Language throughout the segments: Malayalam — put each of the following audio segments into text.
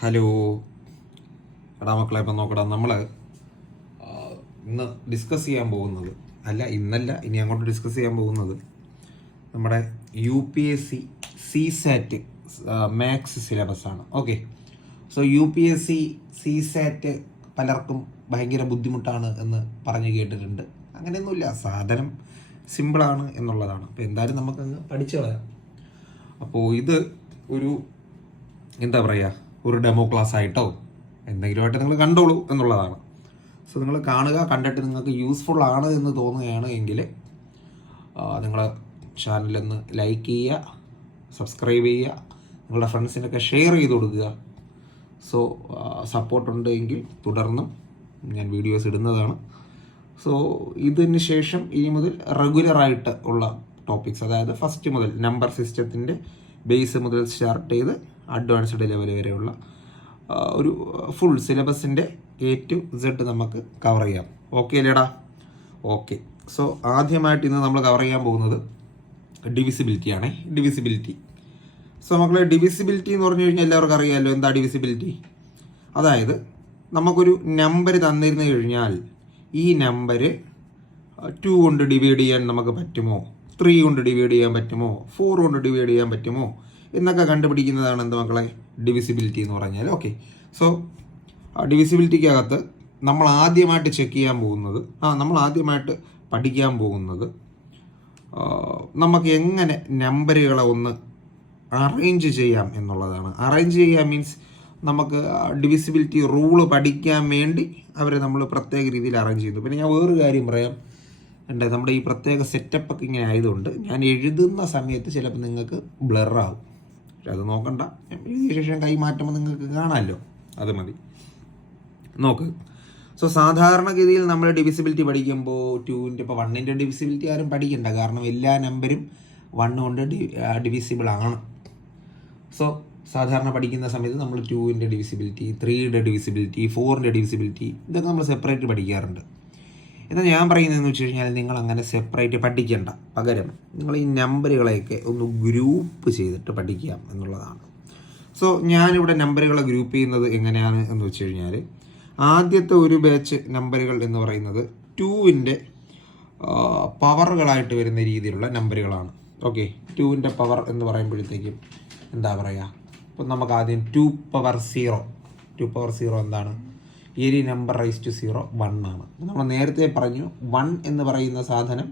ഹലോ എടാ മക്കളെ, ഇപ്പം നോക്കടാ, നമ്മൾ ഇന്ന് ഡിസ്കസ് ചെയ്യാൻ പോകുന്നത് ഇന്നല്ല ഇനി അങ്ങോട്ട് ഡിസ്കസ് ചെയ്യാൻ പോകുന്നത് നമ്മുടെ UPSC CSAT മാത്സ് സിലബസാണ്. ഓക്കെ, സോ UPSC CSAT പലർക്കും ഭയങ്കര ബുദ്ധിമുട്ടാണ് എന്ന് പറഞ്ഞു കേട്ടിട്ടുണ്ട്. അങ്ങനെയൊന്നുമില്ല, സാധനം സിമ്പിളാണ് എന്നുള്ളതാണ്. അപ്പോൾ എന്തായാലും നമുക്കങ്ങ് പഠിച്ചു കളയാം. അപ്പോൾ ഇത് ഒരു എന്താ പറയുക, ഒരു ഡെമോ ക്ലാസ് ആയിട്ടോ എന്തെങ്കിലുമായിട്ട് നിങ്ങൾ കണ്ടോളൂ എന്നുള്ളതാണ്. സോ നിങ്ങൾ കാണുക, കണ്ടിട്ട് നിങ്ങൾക്ക് യൂസ്ഫുൾ ആണ് എന്ന് തോന്നുകയാണ് എങ്കിൽ നിങ്ങൾ ചാനലൊന്ന് ലൈക്ക് ചെയ്യുക, സബ്സ്ക്രൈബ് ചെയ്യുക, നിങ്ങളുടെ ഫ്രണ്ട്സിനൊക്കെ ഷെയർ ചെയ്ത് കൊടുക്കുക. സോ സപ്പോർട്ടുണ്ട് എങ്കിൽ തുടർന്നും ഞാൻ വീഡിയോസ് ഇടുന്നതാണ്. സോ ഇതിന് ശേഷം ഇനി മുതൽ റെഗുലറായിട്ട് ഉള്ള ടോപ്പിക്സ്, അതായത് ഫസ്റ്റ് മുതൽ നമ്പർ സിസ്റ്റത്തിൻ്റെ ബേസ് മുതൽ സ്റ്റാർട്ട് ചെയ്ത് അഡ്വാൻസ്ഡ് ലെവൽ വരെയുള്ള ഒരു ഫുൾ സിലബസിൻ്റെ A to Z നമുക്ക് കവർ ചെയ്യാം. ഓക്കെ അല്ലേടാ? ഓക്കെ, സോ ആദ്യമായിട്ട് ഇന്ന് നമ്മൾ കവർ ചെയ്യാൻ പോകുന്നത് ഡിവിസിബിലിറ്റി ആണേ. ഡിവിസിബിലിറ്റി. സോ മക്കളെ, ഡിവിസിബിലിറ്റി എന്ന് പറഞ്ഞു കഴിഞ്ഞാൽ എല്ലാവർക്കും അറിയാമല്ലോ എന്താ ഡിവിസിബിലിറ്റി. അതായത് നമുക്കൊരു നമ്പർ തന്നിരുന്നു കഴിഞ്ഞാൽ ഈ നമ്പർ 2 കൊണ്ട് ഡിവൈഡ് ചെയ്യാൻ നമുക്ക് പറ്റുമോ, 3 കൊണ്ട് ഡിവൈഡ് ചെയ്യാൻ പറ്റുമോ, 4 കൊണ്ട് ഡിവൈഡ് ചെയ്യാൻ പറ്റുമോ എന്നൊക്കെ കണ്ടുപിടിക്കുന്നതാണ് എന്ത് മക്കളെ, ഡിവിസിബിലിറ്റി എന്ന് പറഞ്ഞാൽ. ഓക്കെ, സോ ഡിവിസിബിലിറ്റിക്കകത്ത് നമ്മൾ ആദ്യമായിട്ട് ചെക്ക് ചെയ്യാൻ പോകുന്നത്, നമ്മൾ ആദ്യമായിട്ട് പഠിക്കാൻ പോകുന്നത് നമുക്ക് എങ്ങനെ നമ്പറുകളെ ഒന്ന് അറേഞ്ച് ചെയ്യാം എന്നുള്ളതാണ്. അറേഞ്ച് ചെയ്യാൻ മീൻസ് നമുക്ക് ഡിവിസിബിലിറ്റി റൂള് പഠിക്കാൻ വേണ്ടി അവരെ നമ്മൾ പ്രത്യേക രീതിയിൽ അറേഞ്ച് ചെയ്യുന്നു. പിന്നെ ഞാൻ വേറൊരു കാര്യം പറയാം, നമ്മുടെ ഈ പ്രത്യേക സെറ്റപ്പൊക്കെ ഇങ്ങനെ ആയതുകൊണ്ട് ഞാൻ എഴുതുന്ന സമയത്ത് ചിലപ്പോൾ നിങ്ങൾക്ക് ബ്ലറാവും. പക്ഷെ അത് നോക്കണ്ട, എഴുതിയ ശേഷം കൈ മാറ്റുമ്പോൾ നിങ്ങൾക്ക് കാണാമല്ലോ, അത് മതി. നോക്ക്, സോ സാധാരണഗതിയിൽ നമ്മൾ ഡിവിസിബിലിറ്റി പഠിക്കുമ്പോൾ 2ൻ്റെ ഇപ്പോൾ 1ൻ്റെ ഡിവിസിബിലിറ്റി ആരും പഠിക്കണ്ട, കാരണം എല്ലാ നമ്പരും 1 കൊണ്ട് ഡിവിസിബിൾ ആണ്. സോ സാധാരണ പഠിക്കുന്ന സമയത്ത് നമ്മൾ 2ൻ്റെ ഡിവിസിബിലിറ്റി, 3യുടെ ഡിവിസിബിലിറ്റി, 4ൻ്റെ ഡിവിസിബിലിറ്റി ഇതൊക്കെ നമ്മൾ സെപ്പറേറ്റ് പഠിക്കാറുണ്ട്. എന്നാൽ ഞാൻ പറയുന്നതെന്ന് വെച്ച് കഴിഞ്ഞാൽ നിങ്ങൾ അങ്ങനെ സെപ്പറേറ്റ് പഠിക്കേണ്ട, പകരം നിങ്ങൾ ഈ നമ്പറുകളെയൊക്കെ ഒന്ന് ഗ്രൂപ്പ് ചെയ്തിട്ട് പഠിക്കാം എന്നുള്ളതാണ്. സോ ഞാനിവിടെ നമ്പറുകളെ ഗ്രൂപ്പ് ചെയ്യുന്നത് എങ്ങനെയാണ് എന്ന് വെച്ച് കഴിഞ്ഞാൽ, ആദ്യത്തെ ഒരു ബാച്ച് നമ്പറുകൾ എന്ന് പറയുന്നത് 2ൻ്റെ പവറുകളായിട്ട് വരുന്ന രീതിയിലുള്ള നമ്പറുകളാണ്. ഓക്കെ, 2ൻ്റെ പവർ എന്ന് പറയുമ്പോഴത്തേക്കും എന്താ പറയുക, ഇപ്പം നമുക്ക് ആദ്യം 2 പവർ 0. 2 പവർ 0 എന്താണ്? ഈ നമ്പർ റൈസ് ടു 0 1 ആണ്. നമ്മൾ നേരത്തെ പറഞ്ഞു 1 എന്ന് പറയുന്ന സാധനം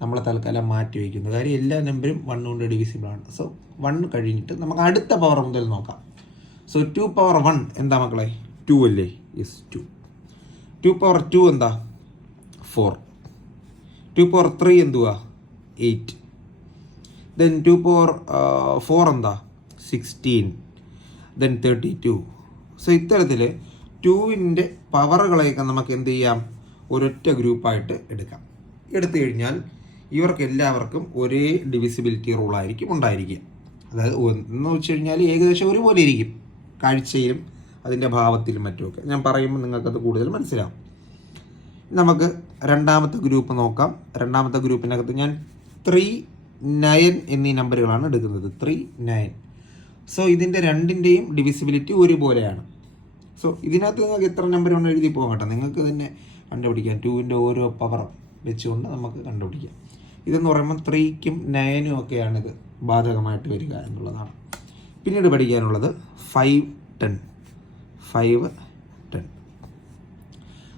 നമ്മൾ തൽക്കാലം മാറ്റി വയ്ക്കുന്നു, കാര്യം എല്ലാ നമ്പരും 1 കൊണ്ട് ഡിവിസിബിൾ ആണ്. സോ 1 കഴിഞ്ഞിട്ട് നമുക്ക് അടുത്ത പവർ മുതൽ നോക്കാം. സോ 2 പവർ 1 എന്താ മക്കളെ? 2 അല്ലേ? യെസ്, 2. 2 പവർ 2 എന്താ? 4. 2 പവർ 3 എന്തുവാ? 8. ദെൻ 2 പവർ 4 എന്താ? 16. ദെൻ 32. സോ ഇത്തരത്തിൽ 2ൻ്റെ പവറുകളെയൊക്കെ നമുക്ക് എന്ത് ചെയ്യാം, ഒരൊറ്റ ഗ്രൂപ്പായിട്ട് എടുക്കാം. എടുത്തു കഴിഞ്ഞാൽ ഇവർക്ക് എല്ലാവർക്കും ഒരേ ഡിവിസിബിലിറ്റി റൂളായിരിക്കും ഉണ്ടായിരിക്കുക. അതായത് എന്ന് വെച്ച് കഴിഞ്ഞാൽ ഏകദേശം ഒരുപോലെ ഇരിക്കും, കാഴ്ചയിലും അതിൻ്റെ ഭാവത്തിലും മറ്റുമൊക്കെ. ഞാൻ പറയുമ്പോൾ നിങ്ങൾക്കത് കൂടുതൽ മനസ്സിലാവും. നമുക്ക് രണ്ടാമത്തെ ഗ്രൂപ്പ് നോക്കാം. രണ്ടാമത്തെ ഗ്രൂപ്പിനകത്ത് ഞാൻ 3, 9 എന്നീ നമ്പറുകളാണ് എടുക്കുന്നത്. 3, 9. സോ ഇതിൻ്റെ രണ്ടിൻ്റെയും ഡിവിസിബിലിറ്റി ഒരുപോലെയാണ്. സോ ഇതിനകത്ത് നിങ്ങൾക്ക് എത്ര നമ്പർ കൊണ്ട് എഴുതി പോകാം കേട്ടോ, നിങ്ങൾക്ക് തന്നെ കണ്ടുപിടിക്കാം. 2ൻ്റെ ഓരോ പവർ വെച്ചുകൊണ്ട് നമുക്ക് കണ്ടുപിടിക്കാം. ഇതെന്ന് പറയുമ്പോൾ 3ക്കും 9നും ഒക്കെയാണ് ഇത് ബാധകമായിട്ട് വരിക എന്നുള്ളതാണ്. പിന്നീട് പഠിക്കാനുള്ളത് 5, 10. 5, 10.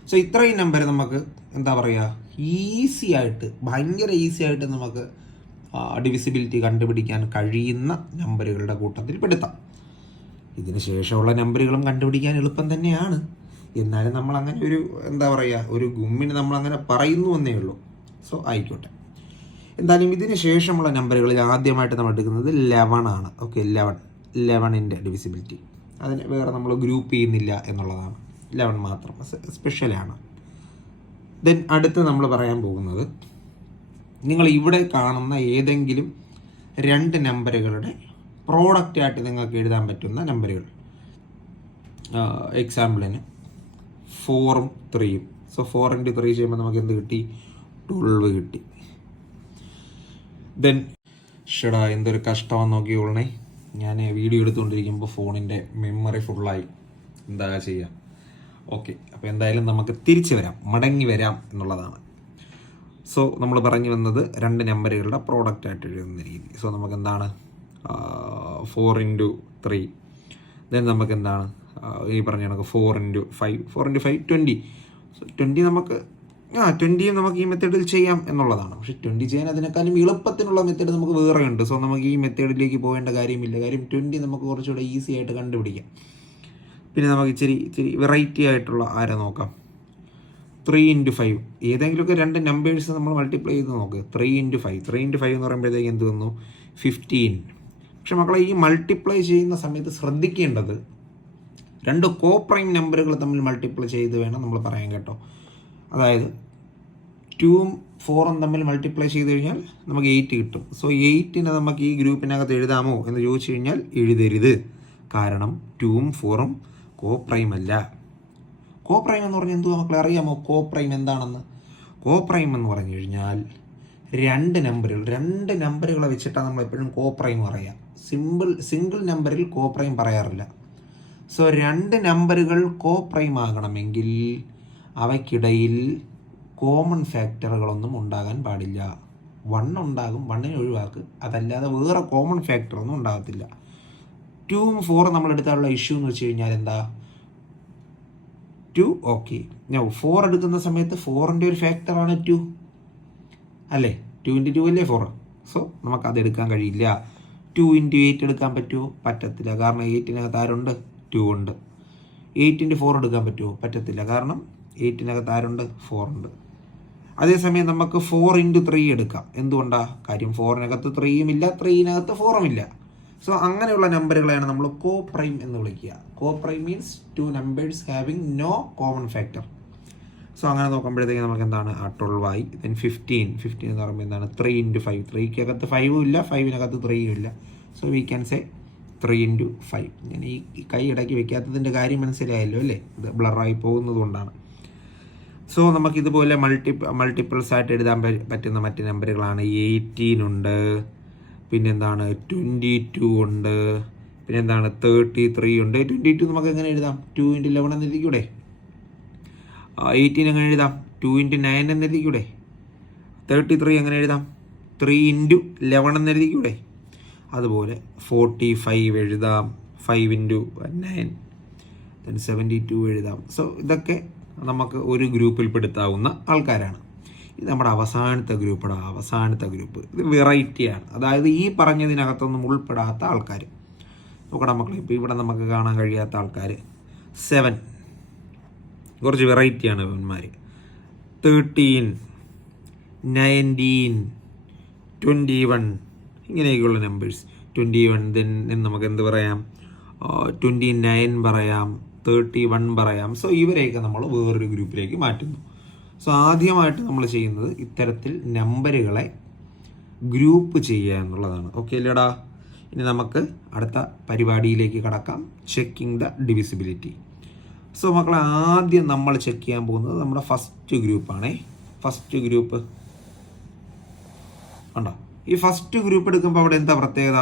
സോ ഇത്രയും നമ്പർ നമുക്ക് എന്താ പറയുക, ഈസി ആയിട്ട്, ഭയങ്കര ഈസി ആയിട്ട് നമുക്ക് ഡിവിസിബിലിറ്റി കണ്ടുപിടിക്കാൻ കഴിയുന്ന നമ്പറുകളുടെ കൂട്ടത്തിൽ പെടുത്താം. ഇതിന് ശേഷമുള്ള നമ്പറുകളും കണ്ടുപിടിക്കാൻ എളുപ്പം തന്നെയാണ്. എന്നാലും നമ്മളങ്ങനെ ഒരു എന്താ പറയുക, ഒരു ഗുമ്മിന് നമ്മളങ്ങനെ പറയുന്നു എന്നേ ഉള്ളൂ. സോ ആയിക്കോട്ടെ. എന്തായാലും ഇതിന് ശേഷമുള്ള നമ്പറുകളിൽ ആദ്യമായിട്ട് നമ്മൾ എടുക്കുന്നത് 11 ആണ്. ഓക്കെ, 11ൻ്റെ ഡിവിസിബിലിറ്റി. അതിന് വേറെ നമ്മൾ ഗ്രൂപ്പ് ചെയ്യുന്നില്ല എന്നുള്ളതാണ്, 11 മാത്രം സ്പെഷ്യലാണ്. ദെൻ അടുത്ത് നമ്മൾ പറയാൻ പോകുന്നത്, നിങ്ങൾ ഇവിടെ കാണുന്ന ഏതെങ്കിലും 2 നമ്പറുകളുടെ പ്രോഡക്റ്റായിട്ട് നിങ്ങൾക്ക് എഴുതാൻ പറ്റുന്ന നമ്പറുകൾ. എക്സാമ്പിളിന് 4ഉം 3യും. സോ 4 × 3 ചെയ്യുമ്പോൾ നമുക്ക് എന്ത് കിട്ടി? 12 കിട്ടി. ദെൻ ഷടാ എന്തൊരു കഷ്ടമാണെന്ന് നോക്കിയോളണേ. ഞാൻ വീഡിയോ എടുത്തുകൊണ്ടിരിക്കുമ്പോൾ ഫോണിൻ്റെ മെമ്മറി ഫുള്ളായി. എന്താ ചെയ്യുക? ഓക്കെ, അപ്പോൾ എന്തായാലും നമുക്ക് തിരിച്ചു വരാം, മടങ്ങി വരാം എന്നുള്ളതാണ്. സോ നമ്മൾ പറഞ്ഞു വന്നത് 2 നമ്പറുകളുടെ പ്രോഡക്റ്റായിട്ട് എഴുതുന്ന രീതി. സോ നമുക്ക് എന്താണ് 4x3, ദെൻ നമുക്ക് എന്താണ് ഈ പറഞ്ഞ കണക്ക് 4x5, 4x5 20. സോ 20 നമുക്ക് 20യും നമുക്ക് ഈ മെത്തേഡിൽ ചെയ്യാം എന്നുള്ളതാണ്. പക്ഷേ 20 ചെയ്യാൻ അതിനേക്കാളും എളുപ്പത്തിനുള്ള മെത്തേഡ് നമുക്ക് വേറെ ഉണ്ട്. സോ നമുക്ക് ഈ മെത്തേഡിലേക്ക് പോകേണ്ട കാര്യമില്ല. കാര്യം 20 നമുക്ക് കുറച്ചുകൂടെ ഈസി ആയിട്ട് കണ്ടുപിടിക്കാം. പിന്നെ നമുക്ക് ഇച്ചിരി വെറൈറ്റി ആയിട്ടുള്ള ആരെ നോക്കാം. 3x5, ഏതെങ്കിലുമൊക്കെ 2 നമ്പേഴ്സ് നമ്മൾ മൾട്ടിപ്ലൈ ചെയ്ത് നോക്ക്. 3x5 എന്ന് പറയുമ്പോഴത്തേക്ക് എന്ത് വന്നു? 15. പക്ഷെ മക്കളെ, ഈ മൾട്ടിപ്ലൈ ചെയ്യുന്ന സമയത്ത് ശ്രദ്ധിക്കേണ്ടത് 2 കോപ്രൈം നമ്പറുകൾ തമ്മിൽ മൾട്ടിപ്ലൈ ചെയ്ത് വേണം നമ്മൾ പറയാൻ കേട്ടോ. അതായത് 2ഉം 4ഉം തമ്മിൽ മൾട്ടിപ്ലൈ ചെയ്ത് കഴിഞ്ഞാൽ നമുക്ക് 8 കിട്ടും. സോ 8നെ നമുക്ക് ഈ ഗ്രൂപ്പിനകത്ത് എഴുതാമോ എന്ന് ചോദിച്ചു കഴിഞ്ഞാൽ എഴുതരുത്. കാരണം 2ഉം 4ഉം കോപ്രൈം അല്ല. കോപ്രൈം എന്ന് പറഞ്ഞാൽ എന്തുവാ മക്കളെ അറിയാമോ? കോപ്രൈം എന്താണെന്ന്? കോപ്രൈം എന്ന് പറഞ്ഞു കഴിഞ്ഞാൽ 2 നമ്പറുകളെ വെച്ചിട്ടാണ് നമ്മൾ എപ്പോഴും കോപ്രൈം പറയുക. സിംഗിൾ നമ്പറിൽ കോപ്രൈം പറയാറില്ല. സോ 2 നമ്പറുകൾ കോപ്രൈം ആകണമെങ്കിൽ അവയ്ക്കിടയിൽ കോമൺ ഫാക്ടറുകളൊന്നും ഉണ്ടാകാൻ പാടില്ല. 1 ഉണ്ടാകും, 1നെ ഒഴിവാക്ക്. അതല്ലാതെ വേറെ കോമൺ ഫാക്ടറൊന്നും ഉണ്ടാകത്തില്ല. 2ഉം 4ഉം നമ്മൾ എടുത്താലുള്ള ഇഷ്യൂ എന്ന് വെച്ച് കഴിഞ്ഞാൽ എന്താ? 2 ഓക്കെ, ഞാൻ 4 എടുക്കുന്ന സമയത്ത് 4ൻ്റെ ഒരു ഫാക്ടറാണ് 2 അല്ലേ? 2x2 അല്ലേ 4. സോ നമുക്കത് എടുക്കാൻ കഴിയില്ല. 2x8 എടുക്കാൻ പറ്റുമോ? പറ്റത്തില്ല. കാരണം 8നകത്ത് ആരുണ്ട്? 2 ഉണ്ട്. 8x4 എടുക്കാൻ പറ്റുമോ? പറ്റത്തില്ല. കാരണം 8നകത്ത് ആരുണ്ട്? 4 ഉണ്ട്. അതേസമയം നമുക്ക് 4x3 എടുക്കാം. എന്തുകൊണ്ടാണ്? കാര്യം 4നകത്ത് 3യും ഇല്ല, 3നകത്ത് 4ഉം ഇല്ല. സോ അങ്ങനെയുള്ള നമ്പറുകളെയാണ് നമ്മൾ കോപ്രൈം എന്ന് വിളിക്കുക. Coprime means 2 numbers having no common factor. So അങ്ങനെ നോക്കുമ്പോഴത്തേക്ക് നമുക്ക് എന്താണ് 12 ദെൻ 15 എന്ന് പറയുമ്പോൾ എന്താണ് 3x5. 3കകത്ത് 5ഉം ഇല്ല, 5നകത്ത് 3യും ഇല്ല. So we can say 3x5. ഞാൻ ഈ കൈ ഇടയ്ക്ക് വെക്കാത്തതിൻ്റെ കാര്യം മനസ്സിലായല്ലോ അല്ലേ? ഇത് ബ്ലറായി പോകുന്നത് കൊണ്ടാണ്. സോ നമുക്കിതുപോലെ മൾട്ടിപ്പിൾസ് ആയിട്ട് എഴുതാൻ പറ്റുന്ന മറ്റ് നമ്പറുകളാണ് 18 ഉണ്ട്, പിന്നെന്താണ് 22 ഉണ്ട്, പിന്നെന്താണ് 33 ഉണ്ട്. 22 നമുക്ക് എങ്ങനെ എഴുതാം? 2x11 എന്നെഴുതിക്കൂടെ? 18 എങ്ങനെ എഴുതാം? 2x9 എന്നെഴുതിക്കൂടെ? 33 എങ്ങനെ എഴുതാം? 3x11 എന്നെഴുതിക്കൂടെ? അതുപോലെ 45 എഴുതാം, 5x9, then 72 എഴുതാം. സോ ഇതൊക്കെ നമുക്ക് ഒരു ഗ്രൂപ്പിൽ പെടുത്താവുന്ന ആൾക്കാരാണ്. ഇത് നമ്മുടെ അവസാനത്തെ ഗ്രൂപ്പ്. ഇത് വെറൈറ്റിയാണ്. അതായത് ഈ പറഞ്ഞതിനകത്തൊന്നും ഉൾപ്പെടാത്ത ആൾക്കാർ. നോക്കണം മക്കളെ, ഇപ്പോൾ ഇവിടെ നമുക്ക് കാണാൻ കഴിയാത്ത ആൾക്കാർ 7, കുറച്ച് വെറൈറ്റിയാണ് ഇവന്മാർ. 13, 19, 21 ഇങ്ങനെയൊക്കെയുള്ള നമ്പേഴ്സ്. 21 ദെൻ നമുക്ക് എന്ത് പറയാം? 29 പറയാം, 31 പറയാം. സോ ഇവരെയൊക്കെ നമ്മൾ വേറൊരു ഗ്രൂപ്പിലേക്ക് മാറ്റുന്നു. സോ ആദ്യമായിട്ട് നമ്മൾ ചെയ്യുന്നത് ഇത്തരത്തിൽ നമ്പറുകളെ ഗ്രൂപ്പ് ചെയ്യുക എന്നുള്ളതാണ്. ഓക്കെ അല്ലേടാ? ഇനി നമുക്ക് അടുത്ത പരിപാടിയിലേക്ക് കടക്കാം, ചെക്കിംഗ് ദ ഡിവിസിബിലിറ്റി. സോ മക്കളെ, ആദ്യം നമ്മൾ ചെക്ക് ചെയ്യാൻ പോകുന്നത് നമ്മുടെ ഫസ്റ്റ് ഗ്രൂപ്പാണേ. ഫസ്റ്റ് ഗ്രൂപ്പ് ഉണ്ടോ? ഈ ഫസ്റ്റ് ഗ്രൂപ്പ് എടുക്കുമ്പോൾ അവിടെ എന്താ പ്രത്യേകത?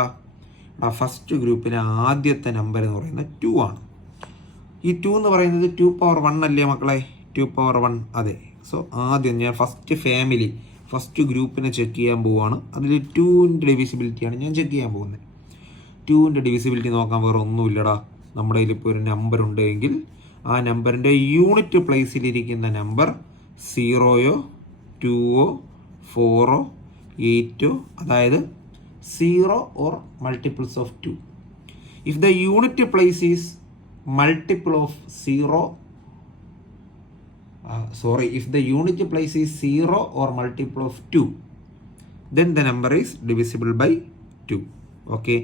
ഫസ്റ്റ് ഗ്രൂപ്പിലെ ആദ്യത്തെ നമ്പർ എന്ന് പറയുന്നത് 2 ആണ്. ഈ 2 എന്ന് പറയുന്നത് 2^1 അല്ലേ മക്കളെ? 2^1 അതെ. സോ ആദ്യം ഞാൻ ഫസ്റ്റ് ഗ്രൂപ്പിനെ ചെക്ക് ചെയ്യാൻ പോവുകയാണ്. അതിൽ 2ൻ്റെ ഡിവിസിബിലിറ്റിയാണ് ഞാൻ ചെക്ക് ചെയ്യാൻ പോകുന്നത്. 2ൻ്റെ ഡിവിസിബിലിറ്റി നോക്കാൻ വേറെ ഒന്നുമില്ലടാ. നമ്മുടെ കയ്യിൽ ഇപ്പോൾ ഒരു നമ്പർ ഉണ്ടെങ്കിൽ ആ നമ്പറിൻ്റെ യൂണിറ്റ് പ്ലേസിലിരിക്കുന്ന നമ്പർ 0യോ 2ഓ 4ഓ 8ഓ, അതായത് 0 or multiples of 2. If the unit place is multiple of 0, if the unit place is 0 or multiple of 2, then the number is divisible by 2. Okay,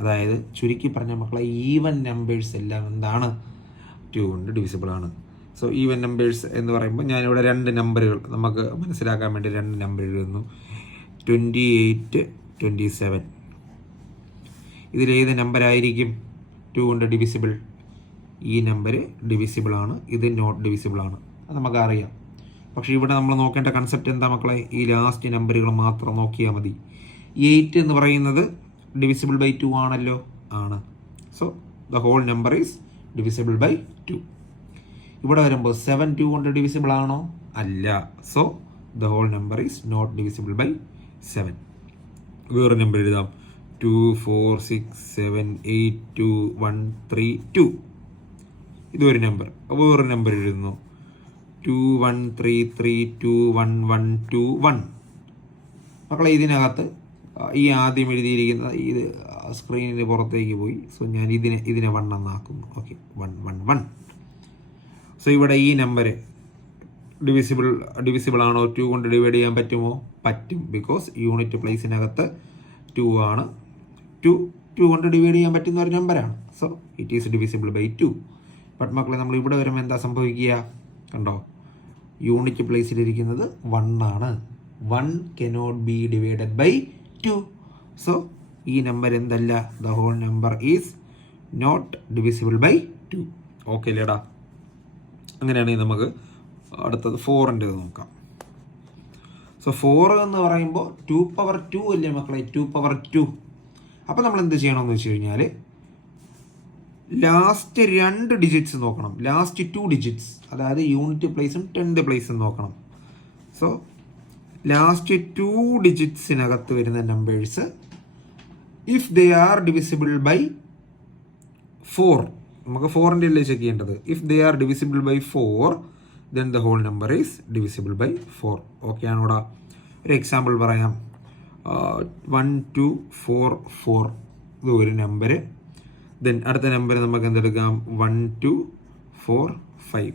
അതായത് ചുരുക്കി പറഞ്ഞ മക്കളെ, ഈവൻ നമ്പേഴ്സ് എല്ലാം എന്താണ്? 2 കൊണ്ട് ഡിവിസിബിൾ ആണ്. സോ ഈവൻ നമ്പേഴ്സ് എന്ന് പറയുമ്പോൾ ഞാനിവിടെ 2 നമ്പറുകൾ നമുക്ക് മനസ്സിലാക്കാൻ വേണ്ടി 2 നമ്പർ എഴുതുന്നു. 28, 27. ഇതിലേത് നമ്പറായിരിക്കും 2 കൊണ്ട് ഡിവിസിബിൾ? ഈ നമ്പർ ഡിവിസിബിൾ ആണ്, ഇത് നോട്ട് ഡിവിസിബിൾ ആണ്. അത് നമുക്കറിയാം. പക്ഷേ ഇവിടെ നമ്മൾ നോക്കേണ്ട കൺസെപ്റ്റ് എന്താ മക്കളെ? ഈ ലാസ്റ്റ് നമ്പറുകൾ മാത്രം നോക്കിയാൽ മതി. 8 എന്ന് പറയുന്നത് ഡിവിസിബിൾ ബൈ 2 ആണല്ലോ. ആണ്. So the whole number is divisible by 2. ഇവിടെ വരുമ്പോൾ 7 2 കൊണ്ട് ഡിവിസിബിൾ ആണോ? അല്ല. So the whole number is not divisible by 7. വേറെ നമ്പർ എഴുതാം. 2 4 6 7 8 2 1 3 2. ഇതൊരു നമ്പർ. വേറെ നമ്പർ എഴുതുന്നു. 2 1 3 3 2 1 1 2 1. മക്കളെ ഇതിനകത്ത് ഈ ആദ്യം എഴുതിയിരിക്കുന്ന ഇത് സ്ക്രീനിന് പുറത്തേക്ക് പോയി. സോ ഞാൻ ഇതിനെ 1 എന്നാക്കുന്നു. ഓക്കെ, 1 1 1. സോ ഇവിടെ ഈ നമ്പർ ഡിവിസിബിൾ ആണോ? 2 കൊണ്ട് ഡിവൈഡ് ചെയ്യാൻ പറ്റുമോ? പറ്റും. ബിക്കോസ് യൂണിറ്റ് പ്ലേസിനകത്ത് 2 ആണ്. 2 കൊണ്ട് ഡിവൈഡ് ചെയ്യാൻ പറ്റുന്ന ഒരു നമ്പറാണ്. So it is divisible by 2. But മക്കളെ നമ്മൾ ഇവിടെ വരുമ്പോൾ എന്താ സംഭവിക്കുക? കണ്ടോ, യൂണിറ്റ് പ്ലേസിലിരിക്കുന്നത് 1 ആണ്. 1 cannot be divided by 2. So ഈ നമ്പർ എന്തല്ല? The whole number is not divisible by 2. Okay അല്ലേടാ? അങ്ങനെയാണെങ്കിൽ നമുക്ക് അടുത്തത് 4ൻ്റെ നോക്കാം. സോ 4 എന്ന് പറയുമ്പോൾ 2 പവർ 2 അല്ലേ മക്കളെ? 2 പവർ 2. അപ്പോൾ നമ്മൾ എന്ത് ചെയ്യണമെന്ന് വെച്ച് കഴിഞ്ഞാൽ ലാസ്റ്റ് 2 ഡിജിറ്റ്സ് നോക്കണം. ലാസ്റ്റ് 2 ഡിജിറ്റ്സ്, അതായത് യൂണിറ്റ് പ്ലേസും 10th പ്ലേസും നോക്കണം. സോ ലാസ്റ്റ് 2 ഡിജിറ്റ്സിനകത്ത് വരുന്ന numbers if they are divisible by 4, നമുക്ക് 4ൻ്റെ അല്ലേ ചെക്ക് ചെയ്യേണ്ടത്. If they are divisible by 4 then the whole number is divisible by 4. Okay ആണോടാ? ഒരു എക്സാമ്പിൾ പറയാം. 1 2 4 4 ഇത് ഒരു നമ്പർ. ദെൻ അടുത്ത നമ്പർ നമുക്ക് എന്തെടുക്കാം? 1 2 4 5.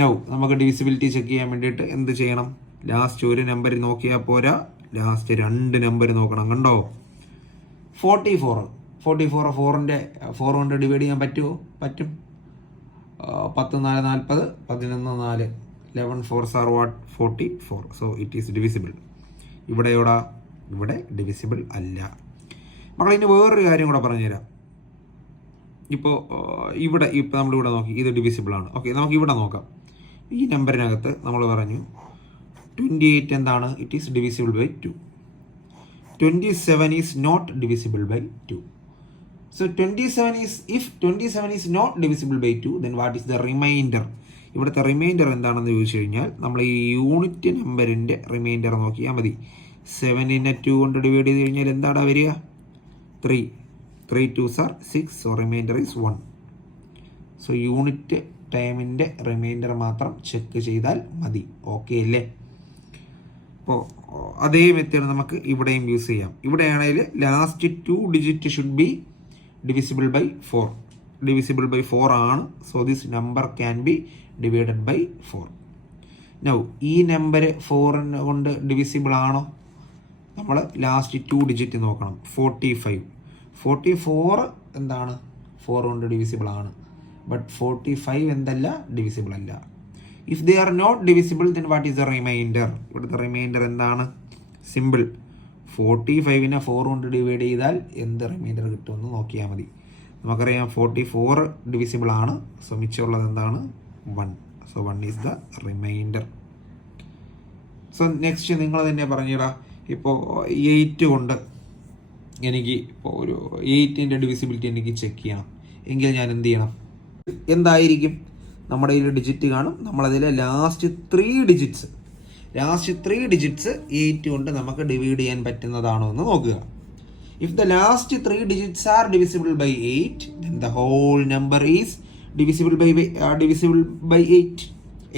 നൗ നമുക്ക് ഡിവിസിബിലിറ്റി ചെക്ക് ചെയ്യാൻ വേണ്ടിയിട്ട് എന്ത് ചെയ്യണം? ലാസ്റ്റ് ഒരു നമ്പർ നോക്കിയാൽ പോരാ, ലാസ്റ്റ് 2 നമ്പർ നോക്കണം. കണ്ടോ? 44 4 കൊണ്ട് ഡിവൈഡ് ചെയ്യാൻ പറ്റുമോ? പറ്റും. 10 4 40, 11 4 11 4s are what? 44. So it is divisible. ഇവിടെയോടാ? ഇവിടെ ഡിവിസിബിൾ അല്ല. മക്കളെ ഇനി വേറൊരു കാര്യം കൂടെ പറഞ്ഞുതരാം. ഇപ്പോൾ നമ്മളിവിടെ നോക്കി, ഇത് ഡിവിസിബിൾ ആണ്. ഓക്കെ, നമുക്ക് ഇവിടെ നോക്കാം. ഈ നമ്പറിനകത്ത് നമ്മൾ പറഞ്ഞു 28 എന്താണ്? It is divisible by 2. 27 is not divisible by 2. So 27 is not divisible by 2, then what is the remainder? ഇവിടുത്തെ റിമൈൻഡർ എന്താണെന്ന് ചോദിച്ചു കഴിഞ്ഞാൽ നമ്മൾ ഈ യൂണിറ്റ് നമ്പറിൻ്റെ റിമൈൻഡർ നോക്കിയാൽ മതി. 7നെ 2 കൊണ്ട് ഡിവൈഡ് ചെയ്ത് കഴിഞ്ഞാൽ എന്താണ് വരിക? 3 2s are 6. So remainder is 1. So unit ടൈമിൻ്റെ റിമൈൻഡർ മാത്രം ചെക്ക് ചെയ്താൽ മതി. ഓക്കെ അല്ലേ? അപ്പോൾ അതേ മെത്തേഡ് നമുക്ക് ഇവിടെയും യൂസ് ചെയ്യാം. ഇവിടെയാണെങ്കിൽ last 2 digit should be divisible by 4. Divisible by 4 ആണ്. So this number can be divided by 4. Now ഈ നമ്പർ 4 കൊണ്ട് ഡിവിസിബിൾ ആണോ? നമ്മൾ ലാസ്റ്റ് 2 ഡിജിറ്റ് നോക്കണം. 44 എന്താണ്? 4 കൊണ്ട് ഡിവിസിബിൾ ആണ്. ബട്ട് 45 എന്തല്ല? ഡിവിസിബിൾ അല്ല. If they are not divisible then what is the remainder? ഇവിടുത്തെ റിമൈൻഡർ എന്താണ്? സിമ്പിൾ. 45നെ 4 കൊണ്ട് ഡിവൈഡ് ചെയ്താൽ എന്ത് റിമൈൻഡർ കിട്ടുമെന്ന് നോക്കിയാൽ മതി. നമുക്കറിയാം 44 ഡിവിസിബിൾ ആണ്. സോ മിച്ചമുള്ളത് എന്താണ്? 1. So 1 is the reminder. So next നിങ്ങൾ തന്നെ പറഞ്ഞിടാം. ഇപ്പോൾ 8 കൊണ്ട് എനിക്ക് ഇപ്പോൾ ഒരു 8ൻ്റെ ഡിവിസിബിലിറ്റി എനിക്ക് ചെക്ക് ചെയ്യണം എങ്കിൽ ഞാൻ എന്ത് ചെയ്യണം? എന്തായിരിക്കും? നമ്മുടെ കയ്യിൽ ഡിജിറ്റ് കാണും. നമ്മളതിലെ ലാസ്റ്റ് 3 ഡിജിറ്റ്സ് 8 കൊണ്ട് നമുക്ക് ഡിവൈഡ് ചെയ്യാൻ പറ്റുന്നതാണോ എന്ന് നോക്കുക. If the last 3 digits are divisible by 8 then the whole number is divisible by 8.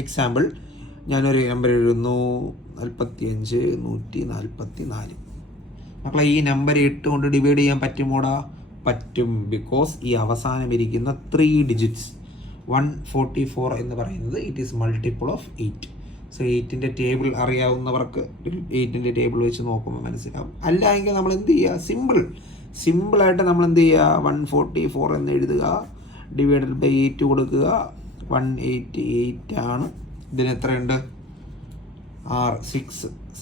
Example, ഞാനൊരു നമ്പർ എഴുതുന്നു 45 144. മക്കളെ ഈ നമ്പർ 8 കൊണ്ട് ഡിവൈഡ് ചെയ്യാൻ പറ്റുമോടാ? പറ്റും. ബിക്കോസ് ഈ അവസാനം ഇരിക്കുന്ന 3 ഡിജിറ്റ്സ് 144 എന്ന് പറയുന്നത് it is multiple of 8. So 8ൻ്റെ ടേബിൾ അറിയാവുന്നവർക്ക് 8ൻ്റെ ടേബിൾ വെച്ച് നോക്കുമ്പോൾ മനസ്സിലാവും. അല്ല എങ്കിൽ നമ്മൾ എന്ത് ചെയ്യുക? സിമ്പിളായിട്ട് നമ്മൾ എന്ത് ചെയ്യുക? 144 എന്ന് എഴുതുക, ഡിവൈഡഡ് ബൈ 8 കൊടുക്കുക. 188 ആണ്. ഇതിന് എത്രയുണ്ട്?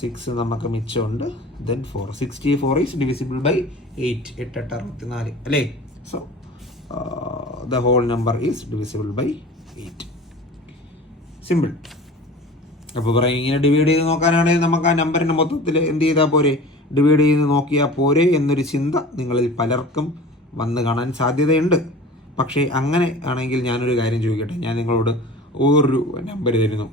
6 നമുക്ക് മിച്ചമുണ്ട്. ദെൻ 4. 64 is divisible by 8. 8 8 64 അല്ലേ? So the whole number is divisible by 8. Simple. അപ്പോൾ പറയും ഇങ്ങനെ ഡിവൈഡ് ചെയ്ത് നോക്കാനാണെങ്കിൽ നമുക്ക് ആ നമ്പറിൻ്റെ മൊത്തത്തിൽ എന്ത് ചെയ്താൽ പോരെ? ഡിവൈഡ് ചെയ്ത് നോക്കിയാൽ പോരെ എന്നൊരു ചിന്ത നിങ്ങളിൽ പലർക്കും വന്ന് കാണാൻ സാധ്യതയുണ്ട്. പക്ഷേ അങ്ങനെ ആണെങ്കിൽ ഞാനൊരു കാര്യം ചോദിക്കട്ടെ, ഞാൻ നിങ്ങളോട് ഒരു നമ്പർ തരുന്നു,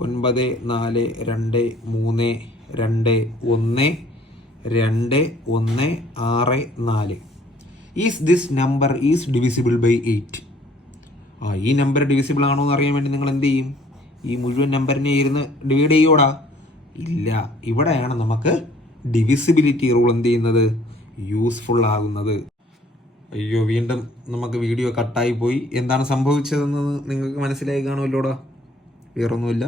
9432212164. Is this number is divisible by 8? ഈ നമ്പർ ഡിവിസിബിൾ ആണോ എന്ന് അറിയാൻ വേണ്ടി നിങ്ങൾ എന്ത് ചെയ്യും? ഈ മുഴുവൻ നമ്പറിനെ ഇരുന്ന് ഡിവൈഡ് ചെയ്യോടാ? ഇല്ല. ഇവിടെയാണ് നമുക്ക് ഡിവിസിബിലിറ്റി റൂൾ എന്ത് ചെയ്യുന്നത്, യൂസ്ഫുൾ ആകുന്നത്. അയ്യോ, വീണ്ടും നമുക്ക് വീഡിയോ കട്ടായി പോയി. എന്താണ് സംഭവിച്ചതെന്ന് നിങ്ങൾക്ക് മനസ്സിലായി കാണുമല്ലോടാ? വേറൊന്നുമില്ല,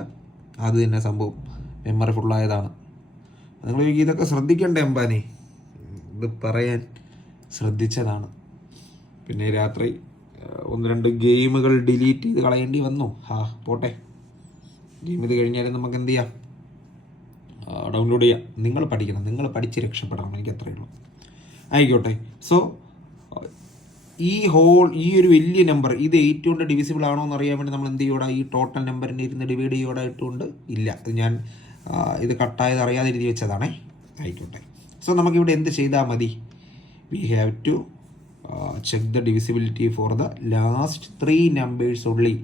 അത് തന്നെ സംഭവം, മെമ്മറി ഫുള്ളായതാണ്. നിങ്ങൾ ഇതൊക്കെ ശ്രദ്ധിക്കണ്ടേ അമ്പാനെ? ഇത് പറയാൻ ശ്രദ്ധിച്ചതാണ്. പിന്നെ രാത്രി 1-2 ഗെയിമുകൾ ഡിലീറ്റ് ചെയ്ത് കളയേണ്ടി വന്നു. പോട്ടെ, ഗെയിം ഇത് കഴിഞ്ഞാലും നമുക്ക് എന്ത് ചെയ്യാം, ഡൗൺലോഡ് ചെയ്യാം. നിങ്ങൾ പഠിക്കണം, നിങ്ങൾ പഠിച്ച് രക്ഷപ്പെടണം, എനിക്ക് അത്രയേ ഉള്ളൂ. ആയിക്കോട്ടെ. സോ ഈ ഒരു വലിയ നമ്പർ ഇത് 8 കൊണ്ട് ഡിവിസിബിൾ ആണോ എന്ന് അറിയാൻ വേണ്ടി നമ്മൾ എന്ത് ചെയ്യോടാ? ഈ ടോട്ടൽ നമ്പറിനെ ഇരുന്ന് ഡിവൈഡ് ചെയ്യോടായിട്ടുണ്ട്? ഇല്ല, ഇത് ഞാൻ ഇത് കട്ടായത് അറിയാതെ എഴുതി വെച്ചതാണേ. ആയിക്കോട്ടെ. സോ നമുക്കിവിടെ എന്ത് ചെയ്താൽ മതി? We have to check the divisibility for the last 3 numbers only.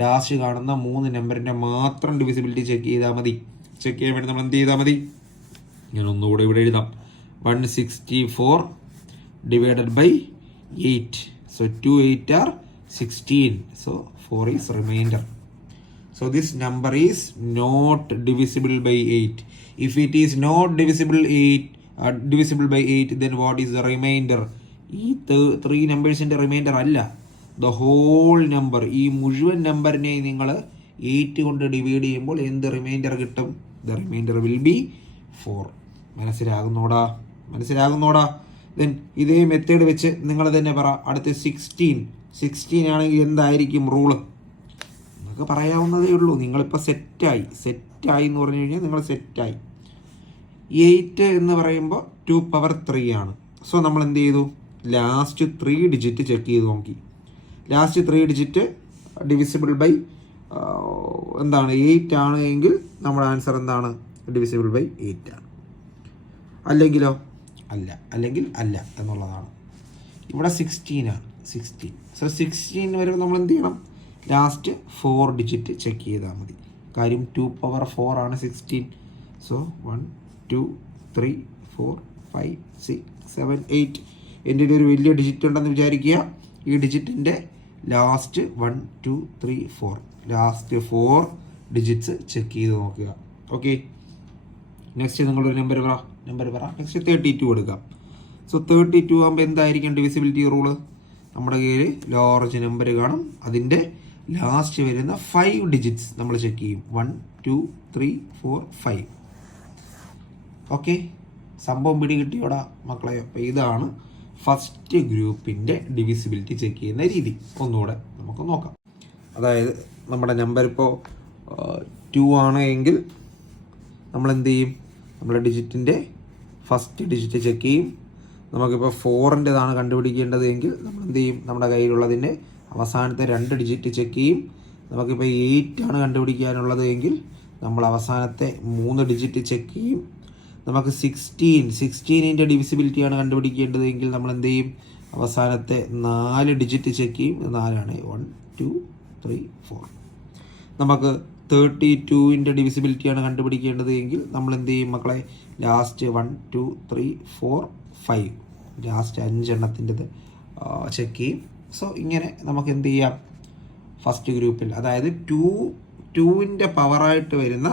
Last കാണുന്ന 3 നമ്പറിൻ്റെ മാത്രം ഡിവിസിബിലിറ്റി ചെക്ക് ചെയ്താൽ മതി. ചെക്ക് ചെയ്യാൻ വേണ്ടി നമ്മൾ എന്ത് ചെയ്താൽ മതി? ഞാൻ ഒന്നുകൂടെ ഇവിടെ എഴുതാം. 164 divided by 8. So 2 8 are 16. So 4 is remainder. So this number is not divisible by 8. If it is not divisible by 8, then what is the remainder? ഈ 3 നമ്പേഴ്സിൻ്റെ റിമൈൻഡർ അല്ല, ദ ഹോൾ നമ്പർ. ഈ മുഴുവൻ നമ്പറിനെ നിങ്ങൾ 8 കൊണ്ട് ഡിവൈഡ് ചെയ്യുമ്പോൾ എന്ത് റിമൈൻഡർ കിട്ടും? The remainder will be 4. മനസ്സിലാകുന്നോടാ? ദെൻ ഇതേ മെത്തേഡ് വെച്ച് നിങ്ങൾ തന്നെ പറ. അടുത്ത് 16 ആണെങ്കിൽ എന്തായിരിക്കും റൂള്? നിങ്ങൾക്ക് പറയാവുന്നതേ ഉള്ളൂ. നിങ്ങളിപ്പോൾ സെറ്റായി എന്ന് പറഞ്ഞു കഴിഞ്ഞാൽ നിങ്ങൾ സെറ്റായി. 8 എന്ന് പറയുമ്പോൾ 2 പവർ 3 ആണ്. സോ നമ്മൾ എന്ത് ചെയ്തു? ലാസ്റ്റ് 3 ഡിജിറ്റ് ചെക്ക് ചെയ്ത് നോക്കി. ലാസ്റ്റ് 3 ഡിജിറ്റ് ഡിവിസിബിൾ ബൈ എന്താണ് 8 ആണ് എങ്കിൽ നമ്മുടെ ആൻസർ എന്താണ്? ഡിവിസിബിൾ ബൈ 8 ആണ്. അല്ലെങ്കിൽ അല്ല എന്നുള്ളതാണ്. ഇവിടെ 16 ആണ്. 16. സോ 16 വരെ നമ്മൾ എന്ത് ചെയ്യണം? ലാസ്റ്റ് 4 ഡിജിറ്റ് ചെക്ക് ചെയ്താൽ മതി. കാര്യം 2 പവർ 4 ആണ് 16. സോ 1 2 3 4 5 6 7 8. എൻ്റെ ഒരു വലിയ ഡിജിറ്റ് ഉണ്ടെന്ന് വിചാരിക്കുക. ഈ ഡിജിറ്റിൻ്റെ ലാസ്റ്റ് 1 2 3 4 ലാസ്റ്റ് 4 ഡിജിറ്റ്സ് ചെക്ക് ചെയ്ത് നോക്കുക. ഓക്കെ, നെക്സ്റ്റ് നിങ്ങളൊരു നമ്പർ പറ. നെക്സ്റ്റ് 32 എടുക്കാം. സോ 32 ആകുമ്പോൾ എന്തായിരിക്കും ഡിവിസിബിലിറ്റി റൂള്? നമ്മുടെ കയ്യിൽ ലാർജ് നമ്പർ കാണും, അതിൻ്റെ ലാസ്റ്റ് വരുന്ന 5 ഡിജിറ്റ്സ് നമ്മൾ ചെക്ക് ചെയ്യും. 1 2 3 4 5. ഓക്കെ, സംഭവം പിടി കിട്ടിയോടാ മക്കളെ? അപ്പോൾ ഇതാണ് ഫസ്റ്റ് ഗ്രൂപ്പിൻ്റെ ഡിവിസിബിലിറ്റി ചെക്ക് ചെയ്യുന്ന രീതി. ഒന്നുകൂടെ നമുക്ക് നോക്കാം. അതായത് നമ്മുടെ നമ്പർ ഇപ്പോൾ 2 ആണ് എങ്കിൽ നമ്മൾ എന്ത് ചെയ്യും? നമ്മുടെ ഡിജിറ്റിൻ്റെ ഫസ്റ്റ് ഡിജിറ്റ് ചെക്ക് ചെയ്യും. നമുക്കിപ്പോൾ 4ൻ്റെതാണ് കണ്ടുപിടിക്കേണ്ടത് എങ്കിൽ നമ്മൾ എന്ത് ചെയ്യും? നമ്മുടെ കയ്യിലുള്ളതിൻ്റെ അവസാനത്തെ 2 ഡിജിറ്റ് ചെക്ക് ചെയ്യും. നമുക്കിപ്പോൾ 8 ആണ് കണ്ടുപിടിക്കാനുള്ളത് എങ്കിൽ നമ്മൾ അവസാനത്തെ 3 ഡിജിറ്റ് ചെക്ക് ചെയ്യും. നമുക്ക് 16ൻ്റെ ഡിവിസിബിലിറ്റിയാണ് കണ്ടുപിടിക്കേണ്ടത് എങ്കിൽ നമ്മൾ എന്ത് ചെയ്യും? അവസാനത്തെ 4 ഡിജിറ്റ് ചെക്ക് ചെയ്യും. 4 ആണ്. 1 2 3 4. നമുക്ക് 32ൻ്റെ ഡിവിസിബിലിറ്റിയാണ് കണ്ടുപിടിക്കേണ്ടത് എങ്കിൽ നമ്മൾ എന്ത് ചെയ്യും മക്കളെ? ലാസ്റ്റ് 1 2 3 4 5 ലാസ്റ്റ് 5 എണ്ണത്തിൻ്റെത് ചെക്ക് ചെയ്യും. സോ ഇങ്ങനെ നമുക്ക് എന്ത് ചെയ്യാം? ഫസ്റ്റ് ഗ്രൂപ്പിൽ, അതായത് 2ൻ്റെ പവറായിട്ട് വരുന്ന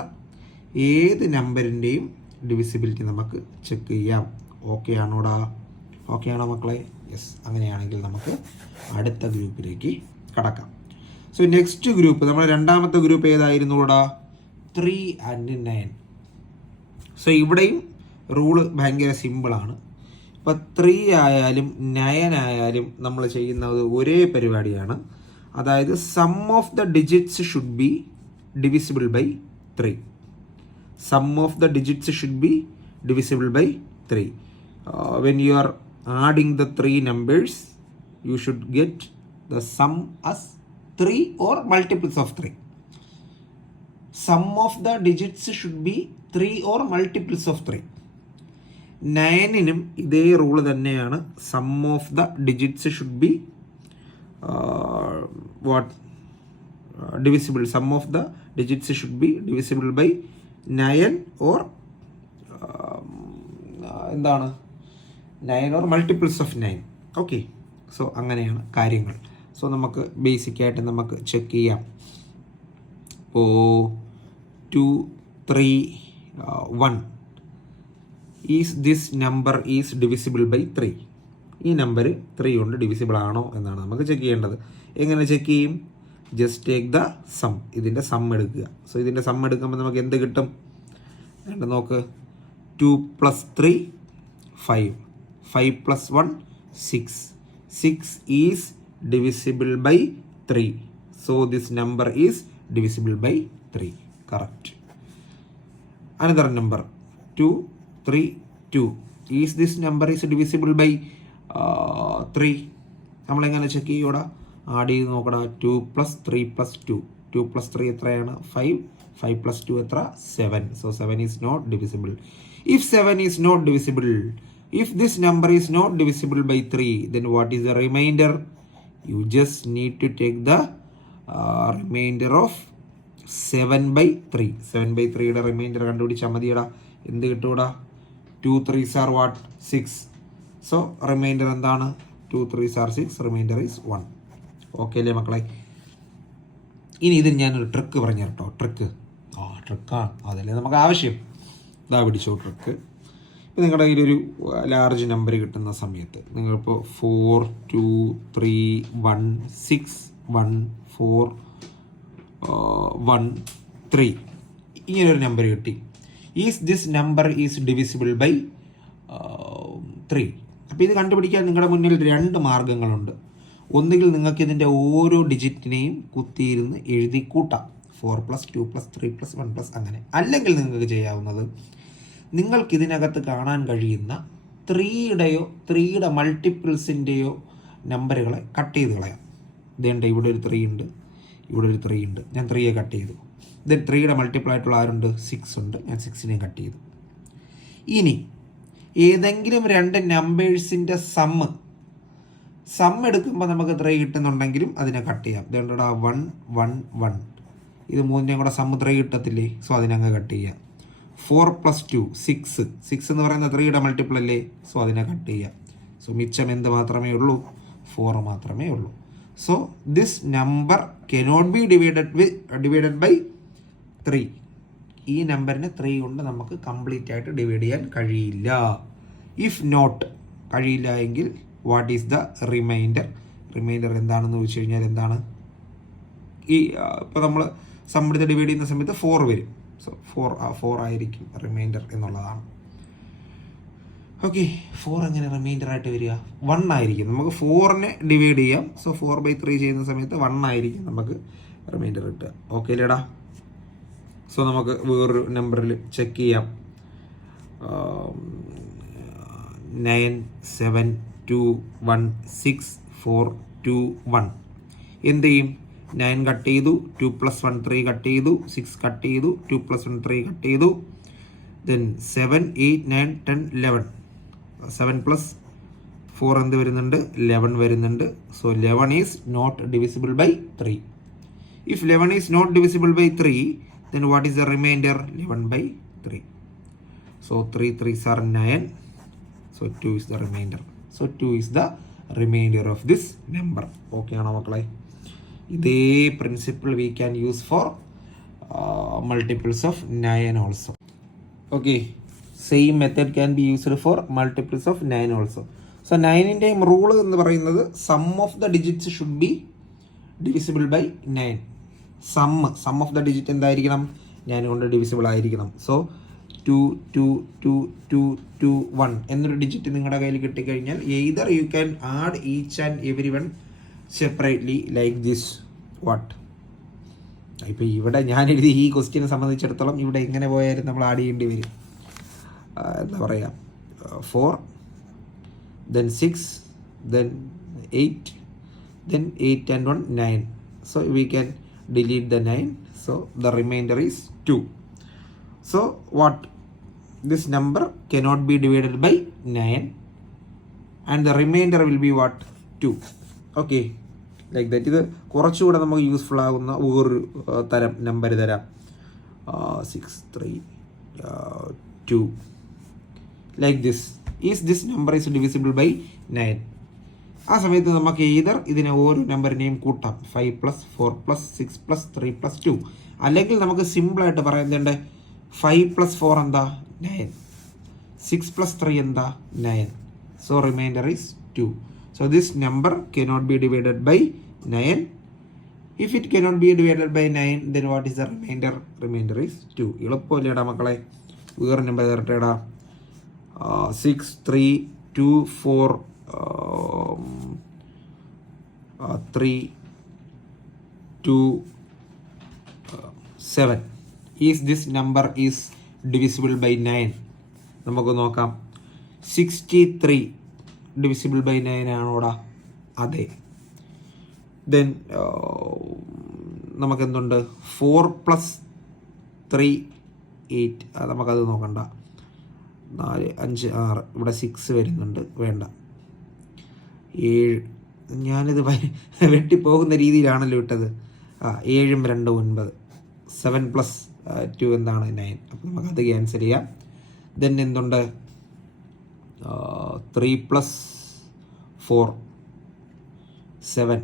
ഏത് നമ്പറിൻ്റെയും ഡിവിസിബിലിറ്റി നമുക്ക് ചെക്ക് ചെയ്യാം. ഓക്കെ ആണോ മക്കളെ? യെസ്. അങ്ങനെയാണെങ്കിൽ നമുക്ക് അടുത്ത ഗ്രൂപ്പിലേക്ക് കടക്കാം. സോ നെക്സ്റ്റ് ഗ്രൂപ്പ്, നമ്മുടെ രണ്ടാമത്തെ ഗ്രൂപ്പ് ഏതായിരുന്നു? 3 and 9. സോ ഇവിടെയും റൂള് ഭയങ്കര സിമ്പിളാണ്. ഇപ്പോൾ 3 ആയാലും 9 ആയാലും നമ്മൾ ചെയ്യുന്നത് ഒരേ പരിപാടിയാണ്. അതായത് sum of the digits should be divisible by 3. Sum of the digits should be divisible by 3. When you are adding the 3 numbers, you should get the sum as 3 or multiples of 3. Sum of the digits should be 3 or multiples of 3. 9നും ഇതേ റൂള് തന്നെയാണ്. Sum of the digits should be divisible. Sum of the digits should be divisible by 9 or എന്താണ് 9 or multiples of 9. Okay, so അങ്ങനെയാണ് കാര്യങ്ങൾ. സോ നമുക്ക് ബേസിക്കായിട്ട് നമുക്ക് ചെക്ക് ചെയ്യാം. ഇപ്പോൾ 2, 3, 1 is this number is divisible by 3. ഈ നമ്പർ 3 കൊണ്ട് ഡിവിസിബിൾ ആണോ എന്നാണ് നമുക്ക് ചെക്ക് ചെയ്യേണ്ടത്. എങ്ങനെ ചെക്ക് ചെയ്യും? Just take the sum. ഇതിൻ്റെ സം എടുക്കുക. സോ ഇതിൻ്റെ സം എടുക്കുമ്പോൾ നമുക്ക് എന്ത് കിട്ടും? നോക്ക്, 2 + 3 5, 5 + 1 6, 6 is divisible by 3. So this number is divisible by 3. Correct. Another number 2, 3, 2. Is this number is divisible by 3? നമ്മളെങ്ങനെ ചെക്ക് ചെയ്യൂടാ? ആഡ് ചെയ്ത് നോക്കടാ. 2 + 3 + 2. 2 + 3 എത്രയാണ്? 5. 5 + 2 എത്ര? 7. So 7 is not divisible. If 7 is not divisible, if this number is not divisible by 3, then what is the remainder? You just need to take the remainder of 7/3. 7/3യുടെ റിമൈൻഡർ കണ്ടുപിടിച്ചാൽ മതിയടാ. എന്ത് കിട്ടൂടാ? 2 3s are what? 6. So remainder എന്താണ്? 2 3s are 6. Reminder is 1. Okay അല്ലേ മക്കളെ? ഇനി ഇതിന് ഞാനൊരു ട്രിക്ക് പറഞ്ഞു കേട്ടോ. ട്രിക്കാണ്, അതല്ലേ നമുക്ക് ആവശ്യം. ഇതാ പിടിച്ചോ ട്രിക്ക്. ഇപ്പം നിങ്ങളുടെ കയ്യിലൊരു ലാർജ് നമ്പർ കിട്ടുന്ന സമയത്ത് നിങ്ങളിപ്പോൾ 4 2 3 1 6 1 4 1 3 ഇങ്ങനൊരു നമ്പർ കിട്ടി. Is this number is divisible by 3. അപ്പോൾ ഇത് കണ്ടുപിടിക്കാൻ നിങ്ങളുടെ മുന്നിൽ 2 മാർഗ്ഗങ്ങളുണ്ട്. ഒന്നുകിൽ നിങ്ങൾക്ക് ഇതിൻ്റെ ഓരോ ഡിജിറ്റിനെയും കുത്തിയിരുന്ന് എഴുതി കൂട്ടാം. 4 + 2 + 3 + 1 അങ്ങനെ. അല്ലെങ്കിൽ നിങ്ങൾക്ക് ചെയ്യാവുന്നത്, നിങ്ങൾക്കിതിനകത്ത് കാണാൻ കഴിയുന്ന 3യുടെ മൾട്ടിപ്പിൾസിൻ്റെയോ നമ്പറുകളെ കട്ട് ചെയ്ത് കളയാം. ഇതേണ്ട ഇവിടെ ഒരു 3 ഉണ്ട്, ഇവിടെ ഒരു 3 ഉണ്ട്. ഞാൻ 3യെ കട്ട് ചെയ്തു. ദെൻ 3യുടെ മൾട്ടിപ്പിൾ ആയിട്ടുള്ള ആരുണ്ട്? 6 ഉണ്ട്. ഞാൻ 6നെയും കട്ട് ചെയ്തു. ഇനി ഏതെങ്കിലും 2 നമ്പേഴ്സിൻ്റെ സം എടുക്കുമ്പോൾ നമുക്ക് 3 കിട്ടുന്നുണ്ടെങ്കിലും അതിനെ കട്ട് ചെയ്യാം. ഇതേണ്ടടാ 1 1 1. ഇത് 3നെയും കൂടെ സം 3 കിട്ടത്തില്ലേ? സോ അതിനങ്ങ് കട്ട് ചെയ്യാം. 4 + 2 6. 6 എന്ന് പറയുന്ന 3യുടെ മൾട്ടിപ്പിൾ അല്ലേ? സോ അതിനെ കട്ട് ചെയ്യാം. സോ മിച്ചം എന്ത് മാത്രമേ ഉള്ളൂ? 4 മാത്രമേ ഉള്ളൂ. So this number cannot be divided by 3. ഈ നമ്പറിനെ 3 കൊണ്ട് നമുക്ക് കംപ്ലീറ്റ് ആയിട്ട് ഡിവൈഡ് ചെയ്യാൻ കഴിയില്ല. ഇഫ് നോട്ട്, കഴിയില്ല എങ്കിൽ what is the remainder? Remainder എന്താണെന്ന് ചോദിച്ചു കഴിഞ്ഞാൽ എന്താണ്? ഈ ഇപ്പോൾ നമ്മൾ സമ്പടുത്ത് ഡിവൈഡ് ചെയ്യുന്ന സമയത്ത് 4 വരും. സോ 4 ആയിരിക്കും റിമൈൻഡർ എന്നുള്ളതാണ്. ഓക്കെ, 4 എങ്ങനെ റിമൈൻഡർ ആയിട്ട് വരിക? 1 ആയിരിക്കും. നമുക്ക് 4നെ ഡിവൈഡ് ചെയ്യാം. സോ 4/3 ചെയ്യുന്ന സമയത്ത് 1 ആയിരിക്കും നമുക്ക് റിമൈൻഡർ കിട്ടുക. ഓക്കെ അല്ലേടാ? സോ നമുക്ക് വേറൊരു നമ്പറിൽ ചെക്ക് ചെയ്യാം. 9 7 2 1 6 4 2 1. എന്ത് ചെയ്യും? 9 കട്ട് ചെയ്തു, 2 + 1 3 കട്ട് ചെയ്തു, 6 കട്ട് ചെയ്തു, 2 + 1 3 കട്ട് ചെയ്തു. ദെൻ 7 8 9 10 11. 7 + 4 എന്ത് വരുന്നുണ്ട്? 11 വരുന്നുണ്ട്. So 11 is not divisible by 3. If 11 is not divisible by 3, then what is the remainder? 11/3. So 3 3s are 9. So 2 is the remainder. So 2 is the remainder of this number. Okay ആണോ മക്കളെ? ഇതേ principle we can use for multiples of 9 also. Okay, same method can be used for multiples of 9 also. So 9ൻ്റെയും റൂള് എന്ന് പറയുന്നത് sum of the digits should be divisible by 9. Sum of the digit എന്തായിരിക്കണം? 9 കൊണ്ട് ഡിവിസിബിൾ ആയിരിക്കണം. സോ 2 2 2 2 2 1 എന്നൊരു ഡിജിറ്റ് നിങ്ങളുടെ കയ്യിൽ കിട്ടിക്കഴിഞ്ഞാൽ either you can add each and every one separately like this. What? ഇപ്പോൾ ഇവിടെ ഞാൻ എഴുതി ഈ ക്വസ്റ്റ്യനെ സംബന്ധിച്ചിടത്തോളം ഇവിടെ എങ്ങനെ പോയാലും നമ്മൾ ആഡ് ചെയ്യേണ്ടി വരും. എന്താ പറയുക, 4 then 6 then 8 then 8 and 1 9. So we can delete the 9. So the remainder is 2. So what? This number cannot be divided by 9 and the remainder will be what 2. Okay, like that. ഇത് കുറച്ചുകൂടെ നമുക്ക് യൂസ്ഫുൾ ആകുന്ന വേറൊരു തരം നമ്പർ തരാം. 6 3 2 like this. Is this number is divisible by 9. ആ സമയത്ത് നമുക്ക് either ഇതിനെ ഓരോ നമ്പറിനെയും കൂട്ടാം. 5 + 4 + 6 + 3 + 2. അല്ലെങ്കിൽ നമുക്ക് സിമ്പിളായിട്ട് പറയാൻ എന്തുണ്ട്, 5 + 4 എന്താ 9, 6 + 3 എന്താ 9. So remainder is 2. So this number cannot be divided by 9. If it cannot be divided by 9, then what is the remainder? Remainder is 2. എളുപ്പമല്ലേടാ മക്കളെ. വേറെ number തരട്ടേടാ. 6 3 2 4 3 2 7. Is this number is divisible by 9? നമുക്ക് നോക്കാം. 63 divisible by 9 ആണോടാ? അതെ. ദെൻ നമുക്കെന്തുണ്ട്, 4 + 3 8. നമുക്കത് നോക്കണ്ട. 4 5 6. ഇവിടെ 6 വരുന്നുണ്ട്, വേണ്ട. 7. ഞാനിത് വെട്ടിപ്പോകുന്ന രീതിയിലാണല്ലോ ഇട്ടത്. 7 2 9. 7 + 2 എന്താണ് 9. അപ്പോൾ നമുക്കത് ക്യാൻസൽ ചെയ്യാം. ദെൻ എന്തുണ്ട്, 3 + 4 7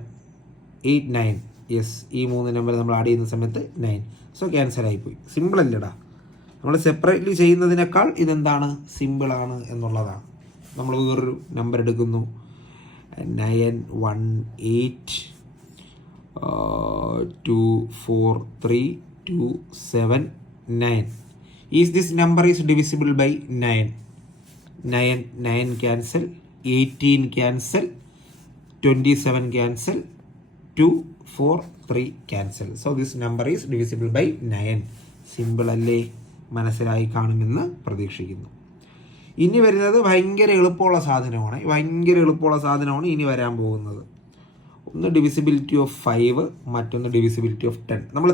8 9. യെസ്, ഈ 3 നമ്പർ നമ്മൾ ആഡ് ചെയ്യുന്ന സമയത്ത് 9. സോ ക്യാൻസൽ ആയിപ്പോയി. സിമ്പിൾ അല്ലേടാ. നമ്മൾ സെപ്പറേറ്റ്ലി ചെയ്യുന്നതിനേക്കാൾ ഇതെന്താണ്, സിമ്പിളാണ് എന്നുള്ളതാണ്. നമ്മൾ വേറൊരു നമ്പർ എടുക്കുന്നു. 9 1 8 2 4 3 2 7 9. Is this number is divisible by 9. 9 9 cancel, 18 cancel, 27 cancel, 2 4 3 cancel. So this number is divisible by 9. Simple അല്ലേ? മനസ്സിലായി കാണുമെന്ന് പ്രതീക്ഷിക്കുന്നു. ഇനി വരുന്നത് ഭയങ്കര എളുപ്പമുള്ള സാധനമാണ് ഇനി വരാൻ പോകുന്നത്. ഒന്ന് ഡിവിസിബിലിറ്റി ഓഫ് 5, മറ്റൊന്ന് ഡിവിസിബിലിറ്റി ഓഫ് 10. നമ്മൾ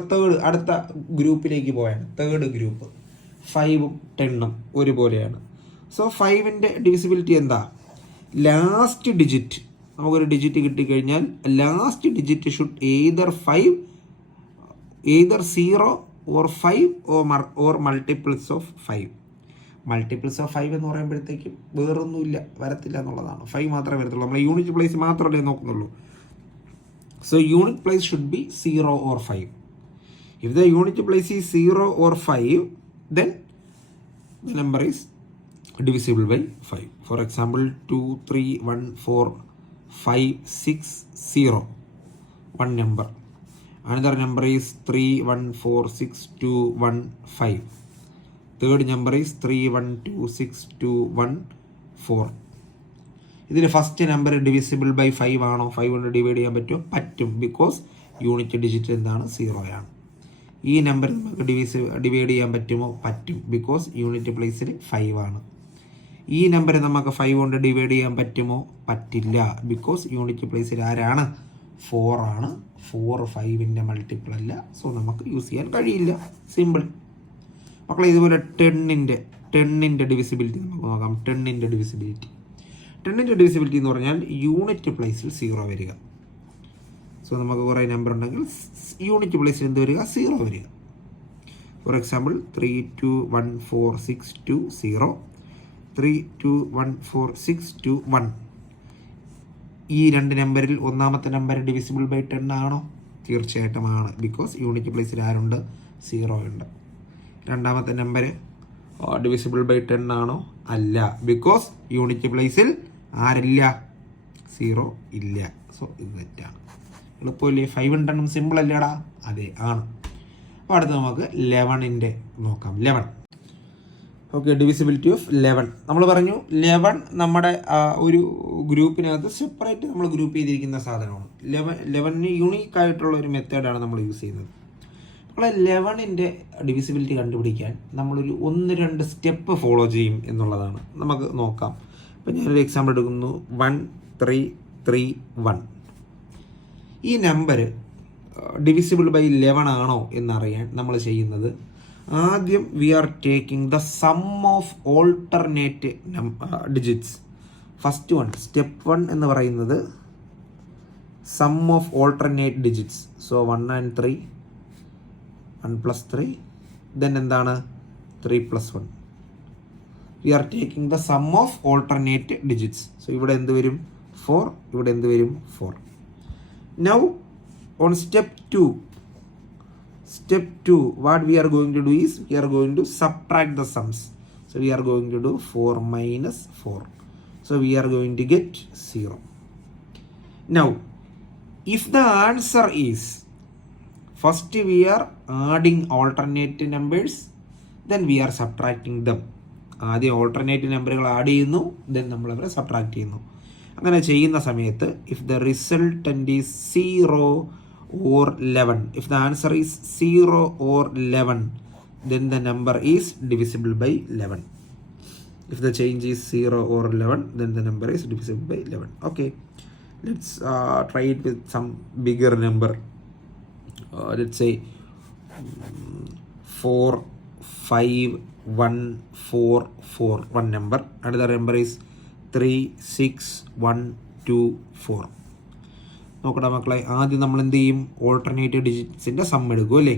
അടുത്ത ഗ്രൂപ്പിലേക്ക് പോയാണ്. തേർഡ് ഗ്രൂപ്പ് 5ഉം 10ഉം ഒരുപോലെയാണ്. സോ 5ൻ്റെ ഡിവിസിബിലിറ്റി എന്താ, ലാസ്റ്റ് ഡിജിറ്റ്. നമുക്കൊരു ഡിജിറ്റ് കിട്ടിക്കഴിഞ്ഞാൽ last digit should either 0 or 5 or multiples of 5. Multiples of 5 എന്ന് പറയുമ്പോഴത്തേക്കും വേറൊന്നുമില്ല, വരത്തില്ല എന്നുള്ളതാണ്. 5 മാത്രമേ വരത്തുള്ളൂ. നമ്മൾ യൂണിറ്റ് പ്ലേസ് മാത്രമല്ലേ നോക്കുന്നുള്ളൂ. So unit place should be 0 or 5. If the unit place is 0 or 5, then the number is divisible by 5. For example, 2 3 1 4 5 6 0. One number. Another number is 3 1 4 6 2 1 5. Third number is 3 1 2 6 2 1 4. ഇതിൽ ഫസ്റ്റ് നമ്പർ ഡിവിസിബിൾ ബൈ 5 ആണോ? 5 കൊണ്ട് ഡിവൈഡ് ചെയ്യാൻ പറ്റുമോ? പറ്റും. ബിക്കോസ് യൂണിറ്റ് ഡിജിറ്റ് എന്താണ്? 0 ആണ്. ഈ നമ്പർ നമുക്ക് ഡിവൈഡ് ചെയ്യാൻ പറ്റുമോ? പറ്റും. ബിക്കോസ് യൂണിറ്റ് പ്ലേസിൽ 5 ആണ്. ഈ നമ്പർ നമുക്ക് 5 കൊണ്ട് ഡിവൈഡ് ചെയ്യാൻ പറ്റുമോ? പറ്റില്ല. ബിക്കോസ് യൂണിറ്റ് പ്ലേസിൽ ആരാണ്? 4 ആണ്. 4 5ൻ്റെ മൾട്ടിപ്പിൾ അല്ല. സോ നമുക്ക് യൂസ് ചെയ്യാൻ കഴിയില്ല. സിമ്പിൾ മക്കളെ. ഇതുപോലെ 10ൻ്റെ ഡിവിസിബിലിറ്റി നമുക്ക് നോക്കാം. 10ൻ്റെ ഡിവിസിബിലിറ്റി എന്ന് പറഞ്ഞാൽ യൂണിറ്റ് പ്ലേസിൽ 0 വരിക. സോ നമുക്ക് കുറേ നമ്പർ ഉണ്ടെങ്കിൽ യൂണിറ്റ് പ്ലേസിൽ എന്ത് വരിക? 0 വരിക. For example 3 2 1 4 6 2 0. 3 2 1 4 6 2 1. ഈ രണ്ട് നമ്പറിൽ ഒന്നാമത്തെ നമ്പർ ഡിവിസിബിൾ ബൈ 10 ആണോ? തീർച്ചയായിട്ടും ആണ്. ബിക്കോസ് യൂണിറ്റ് പ്ലേസിൽ ആരുണ്ട്? 0 ഉണ്ട്. രണ്ടാമത്തെ നമ്പർ ഡിവിസിബിൾ ബൈ 10 ആണോ? അല്ല. ബിക്കോസ് യൂണിറ്റ് പ്ലേസിൽ ആരില്ല? 0 ഇല്ല. സോ ഇത് തെറ്റാണ്. എളുപ്പമില്ലേ? 5 10 സിമ്പിൾ അല്ലേടാ? അതെ, ആണ്. അപ്പോൾ അടുത്ത് നമുക്ക് 11ൻ്റെ നോക്കാം. 11. Okay, divisibility of 11. നമ്മൾ പറഞ്ഞു 11 നമ്മുടെ ഒരു ഗ്രൂപ്പിനകത്ത് സെപ്പറേറ്റ് നമ്മൾ ഗ്രൂപ്പ് ചെയ്തിരിക്കുന്ന സാധനമാണ്. 11ന് യൂണീക്കായിട്ടുള്ള ഒരു മെത്തേഡാണ് നമ്മൾ യൂസ് ചെയ്യുന്നത്. നമ്മൾ 11ൻ്റെ ഡിവിസിബിലിറ്റി കണ്ടുപിടിക്കാൻ നമ്മളൊരു 1-2 സ്റ്റെപ്പ് ഫോളോ ചെയ്യും എന്നുള്ളതാണ്. നമുക്ക് നോക്കാം. ഇപ്പം ഞാനൊരു എക്സാമ്പിൾ എടുക്കുന്നു. 1 3 3 1. ഈ നമ്പർ ഡിവിസിബിൾ ബൈ 11 ആണോ എന്നറിയാൻ നമ്മൾ ചെയ്യുന്നത് ആദ്യം we are taking the sum of alternate digits. First one, step 1 എന്ന് പറയുന്നത് sum of alternate digits. So 1 and 3, 1 plus 3, then എന്താണ് 3 plus 1. We are taking the sum of alternate digits. So ഇവിടെ എന്ത് വരും 4, ഇവിടെ എന്ത് വരും 4. Now on step 2, what we are going to do is we are going to subtract the sums. So we are going to do 4 minus 4. So we are going to get 0. Now if the answer is, first we are adding alternate numbers, then we are subtracting them. ആദ്യം ഓൾട്ടർനേറ്റ് നമ്പറുകൾ ആഡ് ചെയ്യുന്നു, ദെൻ നമ്മൾ അവരെ സബ്ട്രാക്ട് ചെയ്യുന്നു. അങ്ങനെ ചെയ്യുന്ന സമയത്ത് if the resultant is 0 or 11, if the answer is 0 or 11, then the number is divisible by 11. If the change is 0 or 11, then the number is divisible by 11. Okay, let's try it with some bigger number. Let's say 4 5 1 4 4, one number. Another number is 3 6 1 2 4. നോക്കട്ടെ മക്കളെ, ആദ്യം നമ്മൾ എന്ത് ചെയ്യും, ഓൾട്ടർനേറ്റീവ് ഡിജിറ്റ്സിൻ്റെ സം എടുക്കും അല്ലേ.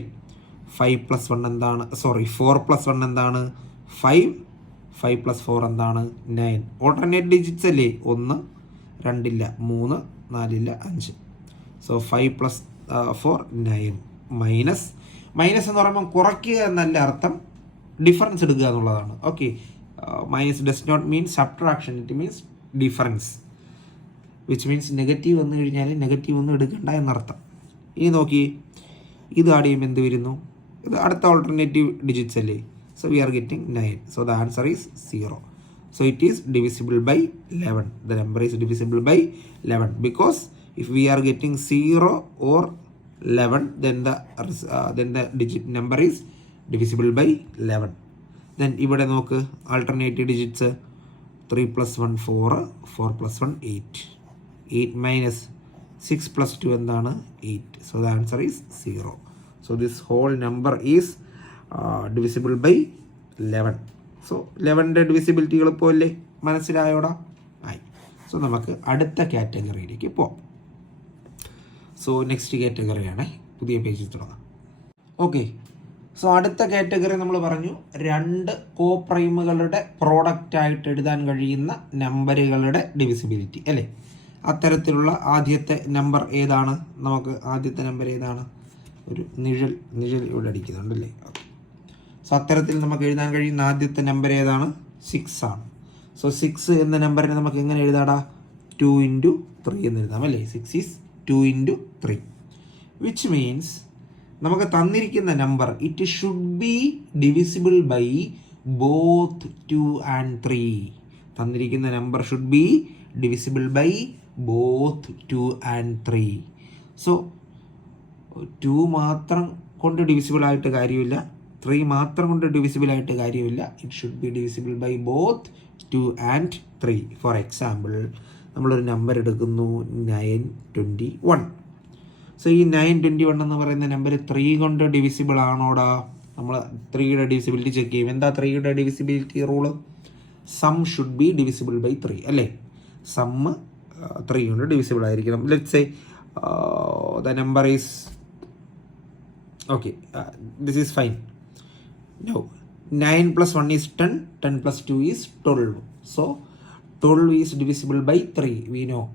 5 plus 1 എന്താണ്, 4 plus 1 എന്താണ് 5, 5 plus 4 എന്താണ് 9. ഓൾട്ടർനേറ്റ് ഡിജിറ്റ്സ് അല്ലേ, 1 2 ഇല്ല, 3 4 ഇല്ല, 5. So 5 plus 4 9. മൈനസ് എന്ന് പറയുമ്പോൾ കുറയ്ക്കുക എന്നല്ല അർത്ഥം, ഡിഫറൻസ് എടുക്കുക എന്നുള്ളതാണ്. Okay, minus does not mean subtraction, it means difference, which means negative വന്നു കഴിഞ്ഞാൽ നെഗറ്റീവ് ഒന്നും എടുക്കണ്ട എന്നർത്ഥം. ഇനി നോക്കി, ഇത് ആഡ് ചെയ്യുമ്പോൾ എന്ത് വരുന്നു, ഇത് അടുത്ത ഓൾട്ടർനേറ്റീവ് ഡിജിറ്റ്സ് അല്ലേ. So we are getting 9. So the answer is 0. So it is divisible by 11. The number is divisible by 11 because if we are getting 0 or 11, then the digit number is divisible by 11. Then ഇവിടെ നോക്ക്, alternative digits 3 plus 1 4, 4 plus 1 8, 8 minus 6 plus 2 എന്താണ് 8. So the answer is 0. So this whole number is divisible by 11. So 11ൻ്റെ ഡിവിസിബിലിറ്റി എളുപ്പമല്ലേ, മനസ്സിലായോടാ? ആയി. സോ നമുക്ക് അടുത്ത കാറ്റഗറിയിലേക്ക് പോകാം. സോ നെക്സ്റ്റ് കാറ്റഗറിയാണ്, പുതിയ പേജിൽ തുടങ്ങാം. ഓക്കെ, സോ അടുത്ത കാറ്റഗറി നമ്മൾ പറഞ്ഞു 2 കോപ്രൈമുകളുടെ പ്രോഡക്റ്റായിട്ട് എഴുതാൻ കഴിയുന്ന നമ്പറുകളുടെ ഡിവിസിബിലിറ്റി അല്ലേ. അത്തരത്തിലുള്ള ആദ്യത്തെ നമ്പർ ഏതാണ്, നമുക്ക് ആദ്യത്തെ നമ്പർ ഏതാണ്, ഒരു നിഴൽ ഇവിടെ അടിക്കുന്നുണ്ടല്ലേ. ഓക്കെ, സോ അത്തരത്തിൽ നമുക്ക് എഴുതാൻ കഴിയുന്ന ആദ്യത്തെ നമ്പർ ഏതാണ്, 6 ആണ്. സോ 6 എന്ന നമ്പറിനെ നമുക്ക് എങ്ങനെ എഴുതാടാ, 2 into 3 എന്ന് എഴുതാം അല്ലേ. 6 is 2 into 3, which means നമുക്ക് തന്നിരിക്കുന്ന number it should be divisible by both 2 and 3. തന്നിരിക്കുന്ന number should be divisible by both 2 and 3. So 2 മാത്രം കൊണ്ട് ഡിവിസിബിൾ ആയിട്ട് കാര്യമില്ല, 3 മാത്രം കൊണ്ട് ഡിവിസിബിൾ ആയിട്ട് കാര്യമില്ല. It should be divisible by both 2 and 3. For example നമ്മളൊരു നമ്പർ എടുക്കുന്നു 921. സോ ഈ 921 എന്ന് പറയുന്ന നമ്പർ 3 കൊണ്ട് ഡിവിസിബിൾ ആണോടാ? നമ്മൾ 3യുടെ ഡിവിസിബിലിറ്റി ചെക്ക് ചെയ്യും. എന്താ 3യുടെ divisibility rule? Sum should be divisible by 3 അല്ലേ. സം 3 കൊണ്ട് ഡിവിസിബിൾ ആയിരിക്കണം. Let's say the number is okay, this is fine. No 9 plus 1 is 10, 10 plus 2 is 12. So 12 is divisible by 3. We know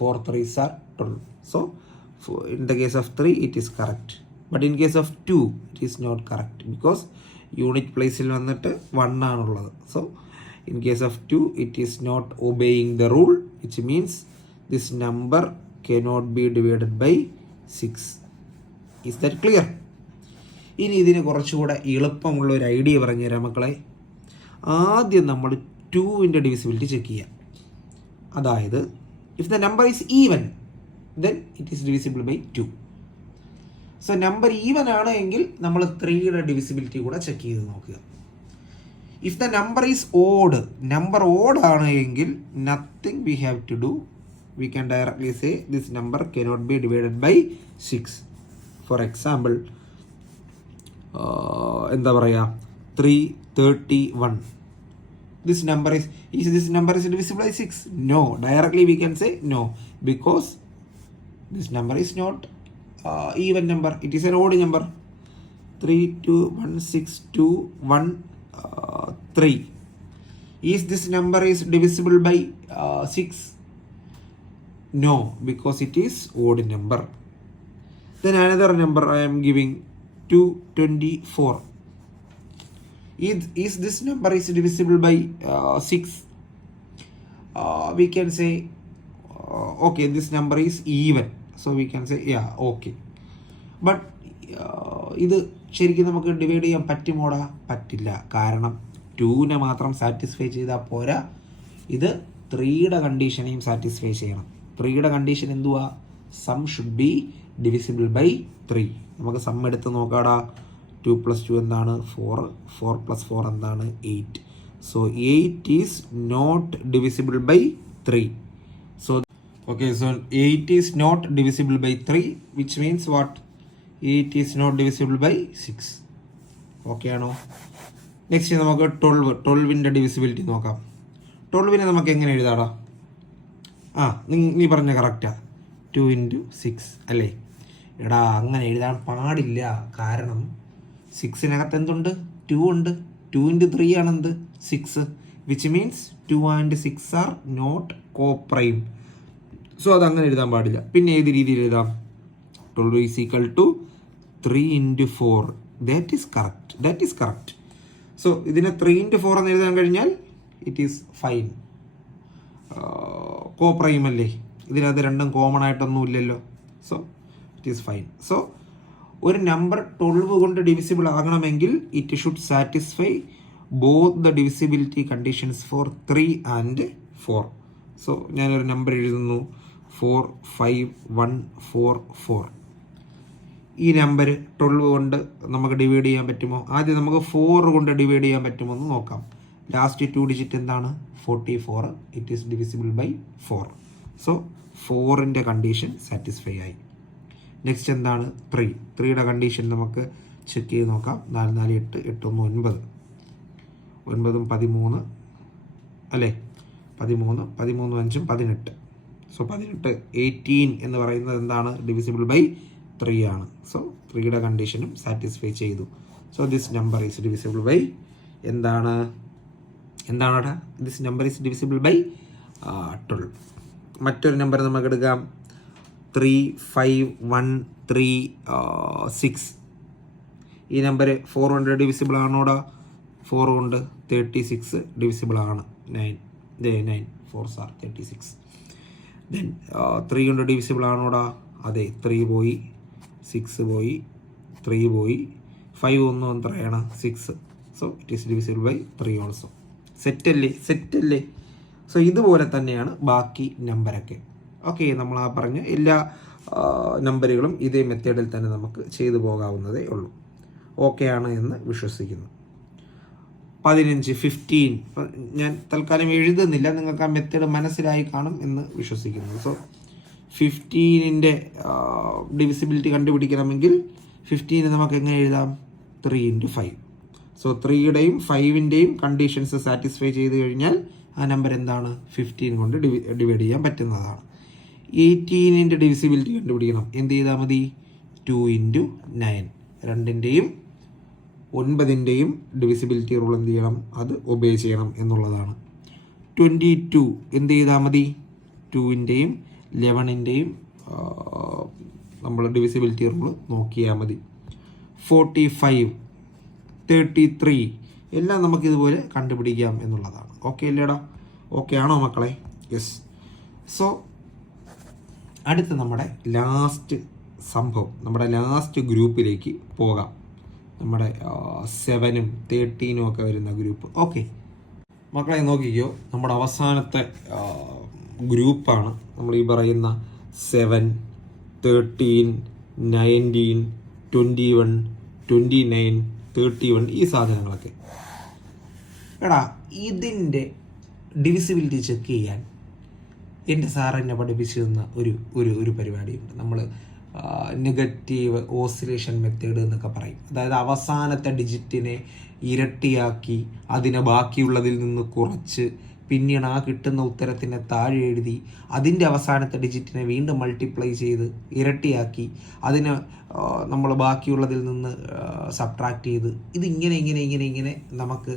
4 3s are 12. So in the case of 3 it is correct, but in case of 2 it is not correct because unit place il vannittu 1 aanullathu. So in case of 2 it is not obeying the rule, which means this number cannot be divided by 6. Is that clear? ഇനി ഇതിന് കുറച്ചുകൂടെ എളുപ്പമുള്ള ഒരു ഐഡിയ പറഞ്ഞു തരാം മക്കളെ. ആദ്യം നമ്മൾ 2ൻ്റെ ഡിവിസിബിലിറ്റി ചെക്ക് ചെയ്യാം. അതായത് if the number is even then it is divisible by 2. So number even ആണ് എങ്കിൽ നമ്മൾ 3യുടെ ഡിവിസിബിലിറ്റി കൂടെ ചെക്ക് ചെയ്ത് നോക്കുക. If the number is odd, number odd ആണ് എങ്കിൽ nothing we have to do, we can directly say this number cannot be divided by 6. For example എന്താ പറയുക 331. This number is this number is divisible by 6? No, directly we can say no, because this number is not even number, it is an odd number. 3 2 1 6 2 1 3. Is this number is divisible by 6? No, because it is odd number. Then another number I am giving 224. Is this number is divisible by 6? We can say okay, this number is even, so we can say yeah, okay. But ഇത് ശരിക്കും നമുക്ക് ഡിവൈഡ് ചെയ്യാൻ പറ്റുമോടാ? പറ്റില്ല. കാരണം 2നെ മാത്രം സാറ്റിസ്ഫൈ ചെയ്താൽ പോരാ, ഇത് 3യുടെ കണ്ടീഷനെയും സാറ്റിസ്ഫൈ ചെയ്യണം. 3യുടെ കണ്ടീഷൻ എന്തുവാ? Sum should be divisible by 3. നമുക്ക് സം എടുത്ത് നോക്കാടാ. 2 + 2 എന്താണ്? 4. 4 + 4 എന്താണ്? 8. So 8 is not divisible by 3. So okay, so 8 is not divisible by 3, which means what? 8 is not divisible by 6. Okay ആണോ? നെക്സ്റ്റ് നമുക്ക് 12ൻ്റെ ഡിവിസിബിലിറ്റി നോക്കാം. 12നെ നമുക്ക് എങ്ങനെ എഴുതാടാ? നീ പറഞ്ഞ കറക്റ്റാ, 2 × 6 അല്ലേ? എടാ അങ്ങനെ എഴുതാൻ പാടില്ല. കാരണം 6-നകത്ത് എന്തുണ്ട്? 2 ഉണ്ട്. 2 × 3 ആണ് എന്ത്? 6, which means 2 and 6 are not coprime. സോ അതങ്ങനെ എഴുതാൻ പാടില്ല. പിന്നെ ഏത് രീതിയിൽ എഴുതാം? 12 is equal to 3 × 4. That is correct. So ഇതിനെ 3 × 4 എന്ന് എഴുതാൻ കഴിഞ്ഞാൽ ഇറ്റ് ഈസ് ഫൈൻ. കോപ്രൈം അല്ലേ? ഇതിനകത്ത് രണ്ടും കോമൺ ആയിട്ടൊന്നും ഇല്ലല്ലോ. So it is fine. So ഒരു നമ്പർ 12 കൊണ്ട് ഡിവിസിബിൾ ആകണമെങ്കിൽ it should satisfy both the divisibility conditions for 3 and 4. So ഞാനൊരു നമ്പർ എഴുതുന്നു, 4 5 1 4 4. ഈ നമ്പർ 12 കൊണ്ട് നമുക്ക് ഡിവൈഡ് ചെയ്യാൻ പറ്റുമോ? ആദ്യം നമുക്ക് 4 കൊണ്ട് ഡിവൈഡ് ചെയ്യാൻ പറ്റുമോ എന്ന് നോക്കാം. ലാസ്റ്റ് 2 ഡിജിറ്റ് എന്താണ്? 44. It is divisible by 4. So 4ൻ്റെ കണ്ടീഷൻ സാറ്റിസ്ഫൈ ആയി. നെക്സ്റ്റ് എന്താണ്? 3യുടെ കണ്ടീഷൻ നമുക്ക് ചെക്ക് ചെയ്ത് നോക്കാം. 4 4 8 8 1 9. 9 13 അല്ലേ? 13 13 5 18. സോ 18 18 എന്ന് പറയുന്നത് എന്താണ്? ഡിവിസിബിൾ ബൈ 3 ആണ്. സോ 3യുടെ കണ്ടീഷനും സാറ്റിസ്ഫൈ ചെയ്തു. So this number is divisible by എന്താണ്? This number is divisible by 12. മറ്റൊരു നമ്പർ നമുക്ക് എടുക്കാം, 3 5 1 3 6. ഈ നമ്പർ 4 കൊണ്ട് ഡിവിസിബിൾ ആണോടാ? 4 കൊണ്ട് 36 ഡിവിസിബിൾ ആണ്. 9 4 36. ദെൻ 3 കൊണ്ട് ഡിവിസിബിൾ ആണോടാ? അതെ, 3 പോയി, 6 പോയി, 3 പോയി, 5 ഒന്നും എത്രയാണ്? 6. So it is divisible by 3 also. സെറ്റല്ലേ? സോ ഇതുപോലെ തന്നെയാണ് ബാക്കി നമ്പരൊക്കെ. ഓക്കെ, നമ്മൾ ആ പറഞ്ഞ എല്ലാ നമ്പറുകളും ഇതേ മെത്തേഡിൽ തന്നെ നമുക്ക് ചെയ്തു പോകാവുന്നതേ ഉള്ളൂ. ഓക്കെ ആണ് എന്ന് വിശ്വസിക്കുന്നു. 15 15 ഞാൻ തൽക്കാലം എഴുതുന്നില്ല, നിങ്ങൾക്ക് ആ മെത്തേഡ് മനസ്സിലായി കാണും എന്ന് വിശ്വസിക്കുന്നു. സോ 15ൻ്റെ ഡിവിസിബിലിറ്റി കണ്ടുപിടിക്കണമെങ്കിൽ 15 നമുക്ക് എങ്ങനെ എഴുതാം? 3 × 5. സോ 3യുടെയും 5ൻ്റെയും കണ്ടീഷൻസ് സാറ്റിസ്ഫൈ ചെയ്ത് കഴിഞ്ഞാൽ ആ നമ്പർ എന്താണ്? 15 കൊണ്ട് ഡിവൈഡ് ചെയ്യാൻ പറ്റുന്നതാണ്. 18ൻ്റെ ഡിവിസിബിലിറ്റി കണ്ടുപിടിക്കണം. എന്ത് ചെയ്താൽ മതി? 2 × 9. 2ൻ്റെയും 9ൻ്റെയും ഡിവിസിബിലിറ്റി റൂൾ എന്ത് ചെയ്യണം? അത് ഒബേ ചെയ്യണം എന്നുള്ളതാണ്. 22 എന്ത് ചെയ്താൽ മതി? 2ൻ്റെയും 11ൻ്റെയും നമ്മൾ ഡിവിസിബിലിറ്റി റൂൾ നോക്കിയാൽ മതി. 45 33 എല്ലാം നമുക്കിതുപോലെ കണ്ടുപിടിക്കാം എന്നുള്ളതാണ്. ഓക്കെ അല്ലേടാ? ഓക്കെ ആണോ മക്കളെ? യെസ്. സോ അടുത്ത നമ്മുടെ ലാസ്റ്റ് സംഭവം, നമ്മുടെ ലാസ്റ്റ് ഗ്രൂപ്പിലേക്ക് പോകാം. നമ്മുടെ 7ഉം 13ഉം ഒക്കെ വരുന്ന ഗ്രൂപ്പ്. ഓക്കെ മക്കളെ നോക്കിക്കോ, നമ്മുടെ അവസാനത്തെ ഗ്രൂപ്പാണ് നമ്മൾ ഈ പറയുന്ന 7 13 19 21 29 31 ഈ സാധനങ്ങളൊക്കെ. എടാ ഇതിൻ്റെ ഡിവിസിബിലിറ്റി ചെക്ക് ചെയ്യാൻ എൻ്റെ സാർ എന്നെ പഠിപ്പിച്ചു തന്ന ഒരു പരിപാടിയുണ്ട്. നമ്മൾ നെഗറ്റീവ് ഓസിലേഷൻ മെത്തേഡ് എന്നൊക്കെ പറയും. അതായത് അവസാനത്തെ ഡിജിറ്റിനെ ഇരട്ടിയാക്കി അതിനെ ബാക്കിയുള്ളതിൽ നിന്ന് കുറച്ച് പിന്നീട് ആ കിട്ടുന്ന ഉത്തരത്തിനെ താഴെ എഴുതി അതിൻ്റെ അവസാനത്തെ ഡിജിറ്റിനെ വീണ്ടും മൾട്ടിപ്ലൈ ചെയ്ത് ഇരട്ടിയാക്കി അതിനെ നമ്മൾ ബാക്കിയുള്ളതിൽ നിന്ന് സബ്ട്രാക്ട് ചെയ്ത് ഇതിങ്ങനെ ഇങ്ങനെ നമുക്ക്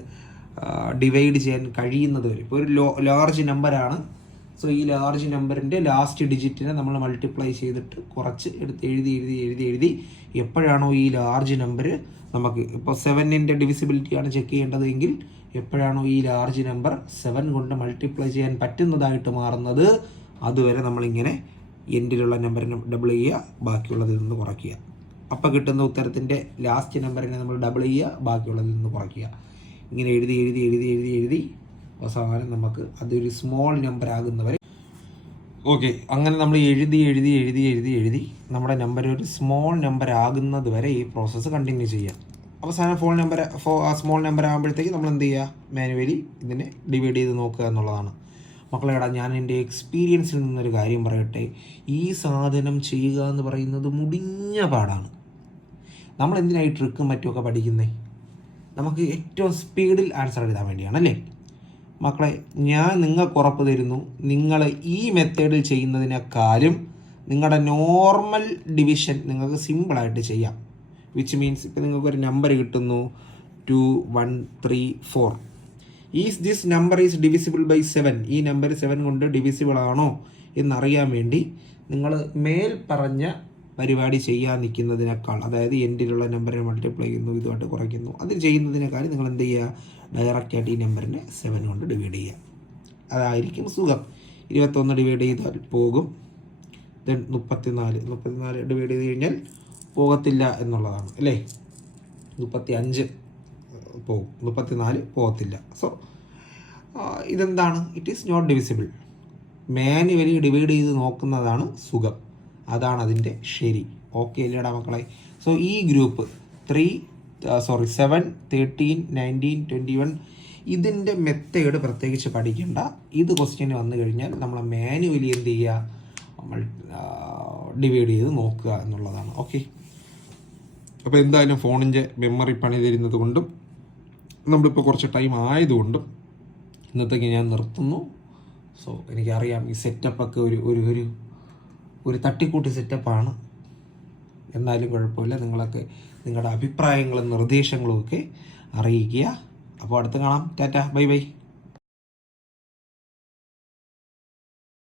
ഡിവൈഡ് ചെയ്യാൻ കഴിയുന്നത് വരെ. ഇപ്പോൾ ഒരു ലാർജ് നമ്പറാണ്. സോ ഈ ലാർജ് നമ്പറിൻ്റെ ലാസ്റ്റ് ഡിജിറ്റിനെ നമ്മൾ മൾട്ടിപ്ലൈ ചെയ്തിട്ട് കുറച്ച് എടുത്ത് എഴുതി എപ്പോഴാണോ ഈ ലാർജ് നമ്പർ നമുക്ക് ഇപ്പോൾ 7ൻ്റെ ഡിവിസിബിലിറ്റിയാണ് ചെക്ക് ചെയ്യേണ്ടതെങ്കിൽ എപ്പോഴാണോ ഈ ലാർജ് നമ്പർ 7 കൊണ്ട് മൾട്ടിപ്ലൈ ചെയ്യാൻ പറ്റുന്നതായിട്ട് മാറുന്നത് അതുവരെ നമ്മളിങ്ങനെ എൻഡിലുള്ള നമ്പറിനെ ഡബിൾ ചെയ്യുക, ബാക്കിയുള്ളതിൽ നിന്ന് കുറയ്ക്കുക. അപ്പോൾ കിട്ടുന്ന ഉത്തരത്തിൻ്റെ ലാസ്റ്റ് നമ്പറിനെ നമ്മൾ ഡബിൾ ചെയ്യുക, ബാക്കിയുള്ളതിൽ നിന്ന് കുറയ്ക്കുക. ഇങ്ങനെ എഴുതി അവസാനം നമുക്ക് അതൊരു സ്മോൾ നമ്പർ ആകുന്നവരെ. ഓക്കെ, അങ്ങനെ നമ്മൾ എഴുതി നമ്മുടെ നമ്പർ ഒരു സ്മോൾ നമ്പർ ആകുന്നത് വരെ ഈ പ്രോസസ്സ് കണ്ടിന്യൂ ചെയ്യാം. അവസാനം സ്മോൾ നമ്പർ ആകുമ്പോഴത്തേക്ക് നമ്മൾ എന്ത് ചെയ്യുക, മാനുവലി ഇതിനെ ഡിവൈഡ് ചെയ്ത് നോക്കുക എന്നുള്ളതാണ്. മക്കളെടാ, ഞാൻ എൻ്റെ എക്സ്പീരിയൻസിൽ നിന്നൊരു കാര്യം പറയട്ടെ. ഈ സാധനം ചെയ്യുക എന്ന് പറയുന്നത് മുടിഞ്ഞ പാടാണ്. നമ്മൾ എന്തിനായി ട്രിക്കും മറ്റുമൊക്കെ പഠിക്കുന്നത്? നമുക്ക് ഏറ്റവും സ്പീഡിൽ ആൻസർ എഴുതാൻ വേണ്ടിയാണല്ലേ. മക്കളെ, ഞാൻ നിങ്ങൾക്ക് ഉറപ്പ് തരുന്നു, നിങ്ങൾ ഈ മെത്തേഡിൽ ചെയ്യുന്നതിനേക്കാളും നിങ്ങളുടെ നോർമൽ ഡിവിഷൻ നിങ്ങൾക്ക് സിമ്പിളായിട്ട് ചെയ്യാം. വിച്ച് മീൻസ് ഇപ്പോൾ നിങ്ങൾക്കൊരു നമ്പർ കിട്ടുന്നു 2 1 3 4. Is this number is divisible by 7. ഈ നമ്പർ 7 കൊണ്ട് ഡിവിസിബിൾ ആണോ എന്നറിയാൻ വേണ്ടി നിങ്ങൾ മേൽ പറഞ്ഞ പരിപാടി ചെയ്യാൻ നിൽക്കുന്നതിനേക്കാൾ, അതായത് എൻഡിലുള്ള നമ്പറിനെ മൾട്ടിപ്ലൈ ചെയ്യുന്നു, ഇതുമായിട്ട് കുറയ്ക്കുന്നു, അത് ചെയ്യുന്നതിനേക്കാൾ നിങ്ങൾ എന്ത് ചെയ്യുക, ഡയറക്റ്റായിട്ട് ഈ നമ്പറിനെ 7 കൊണ്ട് ഡിവൈഡ് ചെയ്യുക. അതായിരിക്കും സുഖം. 21 ഡിവൈഡ് ചെയ്താൽ പോകും. ദെൻ 34 ഡിവൈഡ് ചെയ്ത് കഴിഞ്ഞാൽ പോകത്തില്ല എന്നുള്ളതാണ് അല്ലേ. 35 പോകും, 34 പോകത്തില്ല. സോ ഇതെന്താണ്? It is not divisible. Manually divide ചെയ്ത് നോക്കുന്നതാണ് സുഖം. അതാണ് അതിൻ്റെ ശരി. ഓക്കെ അല്ലേടാ മക്കളെ? സോ ഈ ഗ്രൂപ്പ് 7, 13, 19, 21 ഇതിൻ്റെ മെത്തേഡ് പ്രത്യേകിച്ച് പഠിക്കേണ്ട. ഇത് ക്വസ്റ്റ്യൻ വന്നു കഴിഞ്ഞാൽ നമ്മൾ മാനുവലി എന്ത് ചെയ്യുക, നമ്മൾ ഡിവൈഡ് ചെയ്ത് നോക്കുക എന്നുള്ളതാണ്. ഓക്കെ, അപ്പോൾ എന്തായാലും ഫോണിൻ്റെ മെമ്മറി പണി തരുന്നത് കൊണ്ടും നമ്മളിപ്പോൾ കുറച്ച് ടൈം ആയതുകൊണ്ടും ഇന്നത്തേക്ക് ഞാൻ നിർത്തുന്നു. സോ എനിക്കറിയാം ഈ സെറ്റപ്പൊക്കെ ഒരു തട്ടിക്കൂട്ടി സെറ്റപ്പാണ്. എന്നാലും കുഴപ്പമില്ല. നിങ്ങളൊക്കെ നിങ്ങളുടെ അഭിപ്രായങ്ങളും നിർദ്ദേശങ്ങളും ഒക്കെ അറിയിക്കുക. അപ്പോൾ അടുത്ത് കാണാം. ടാറ്റ, ബൈ.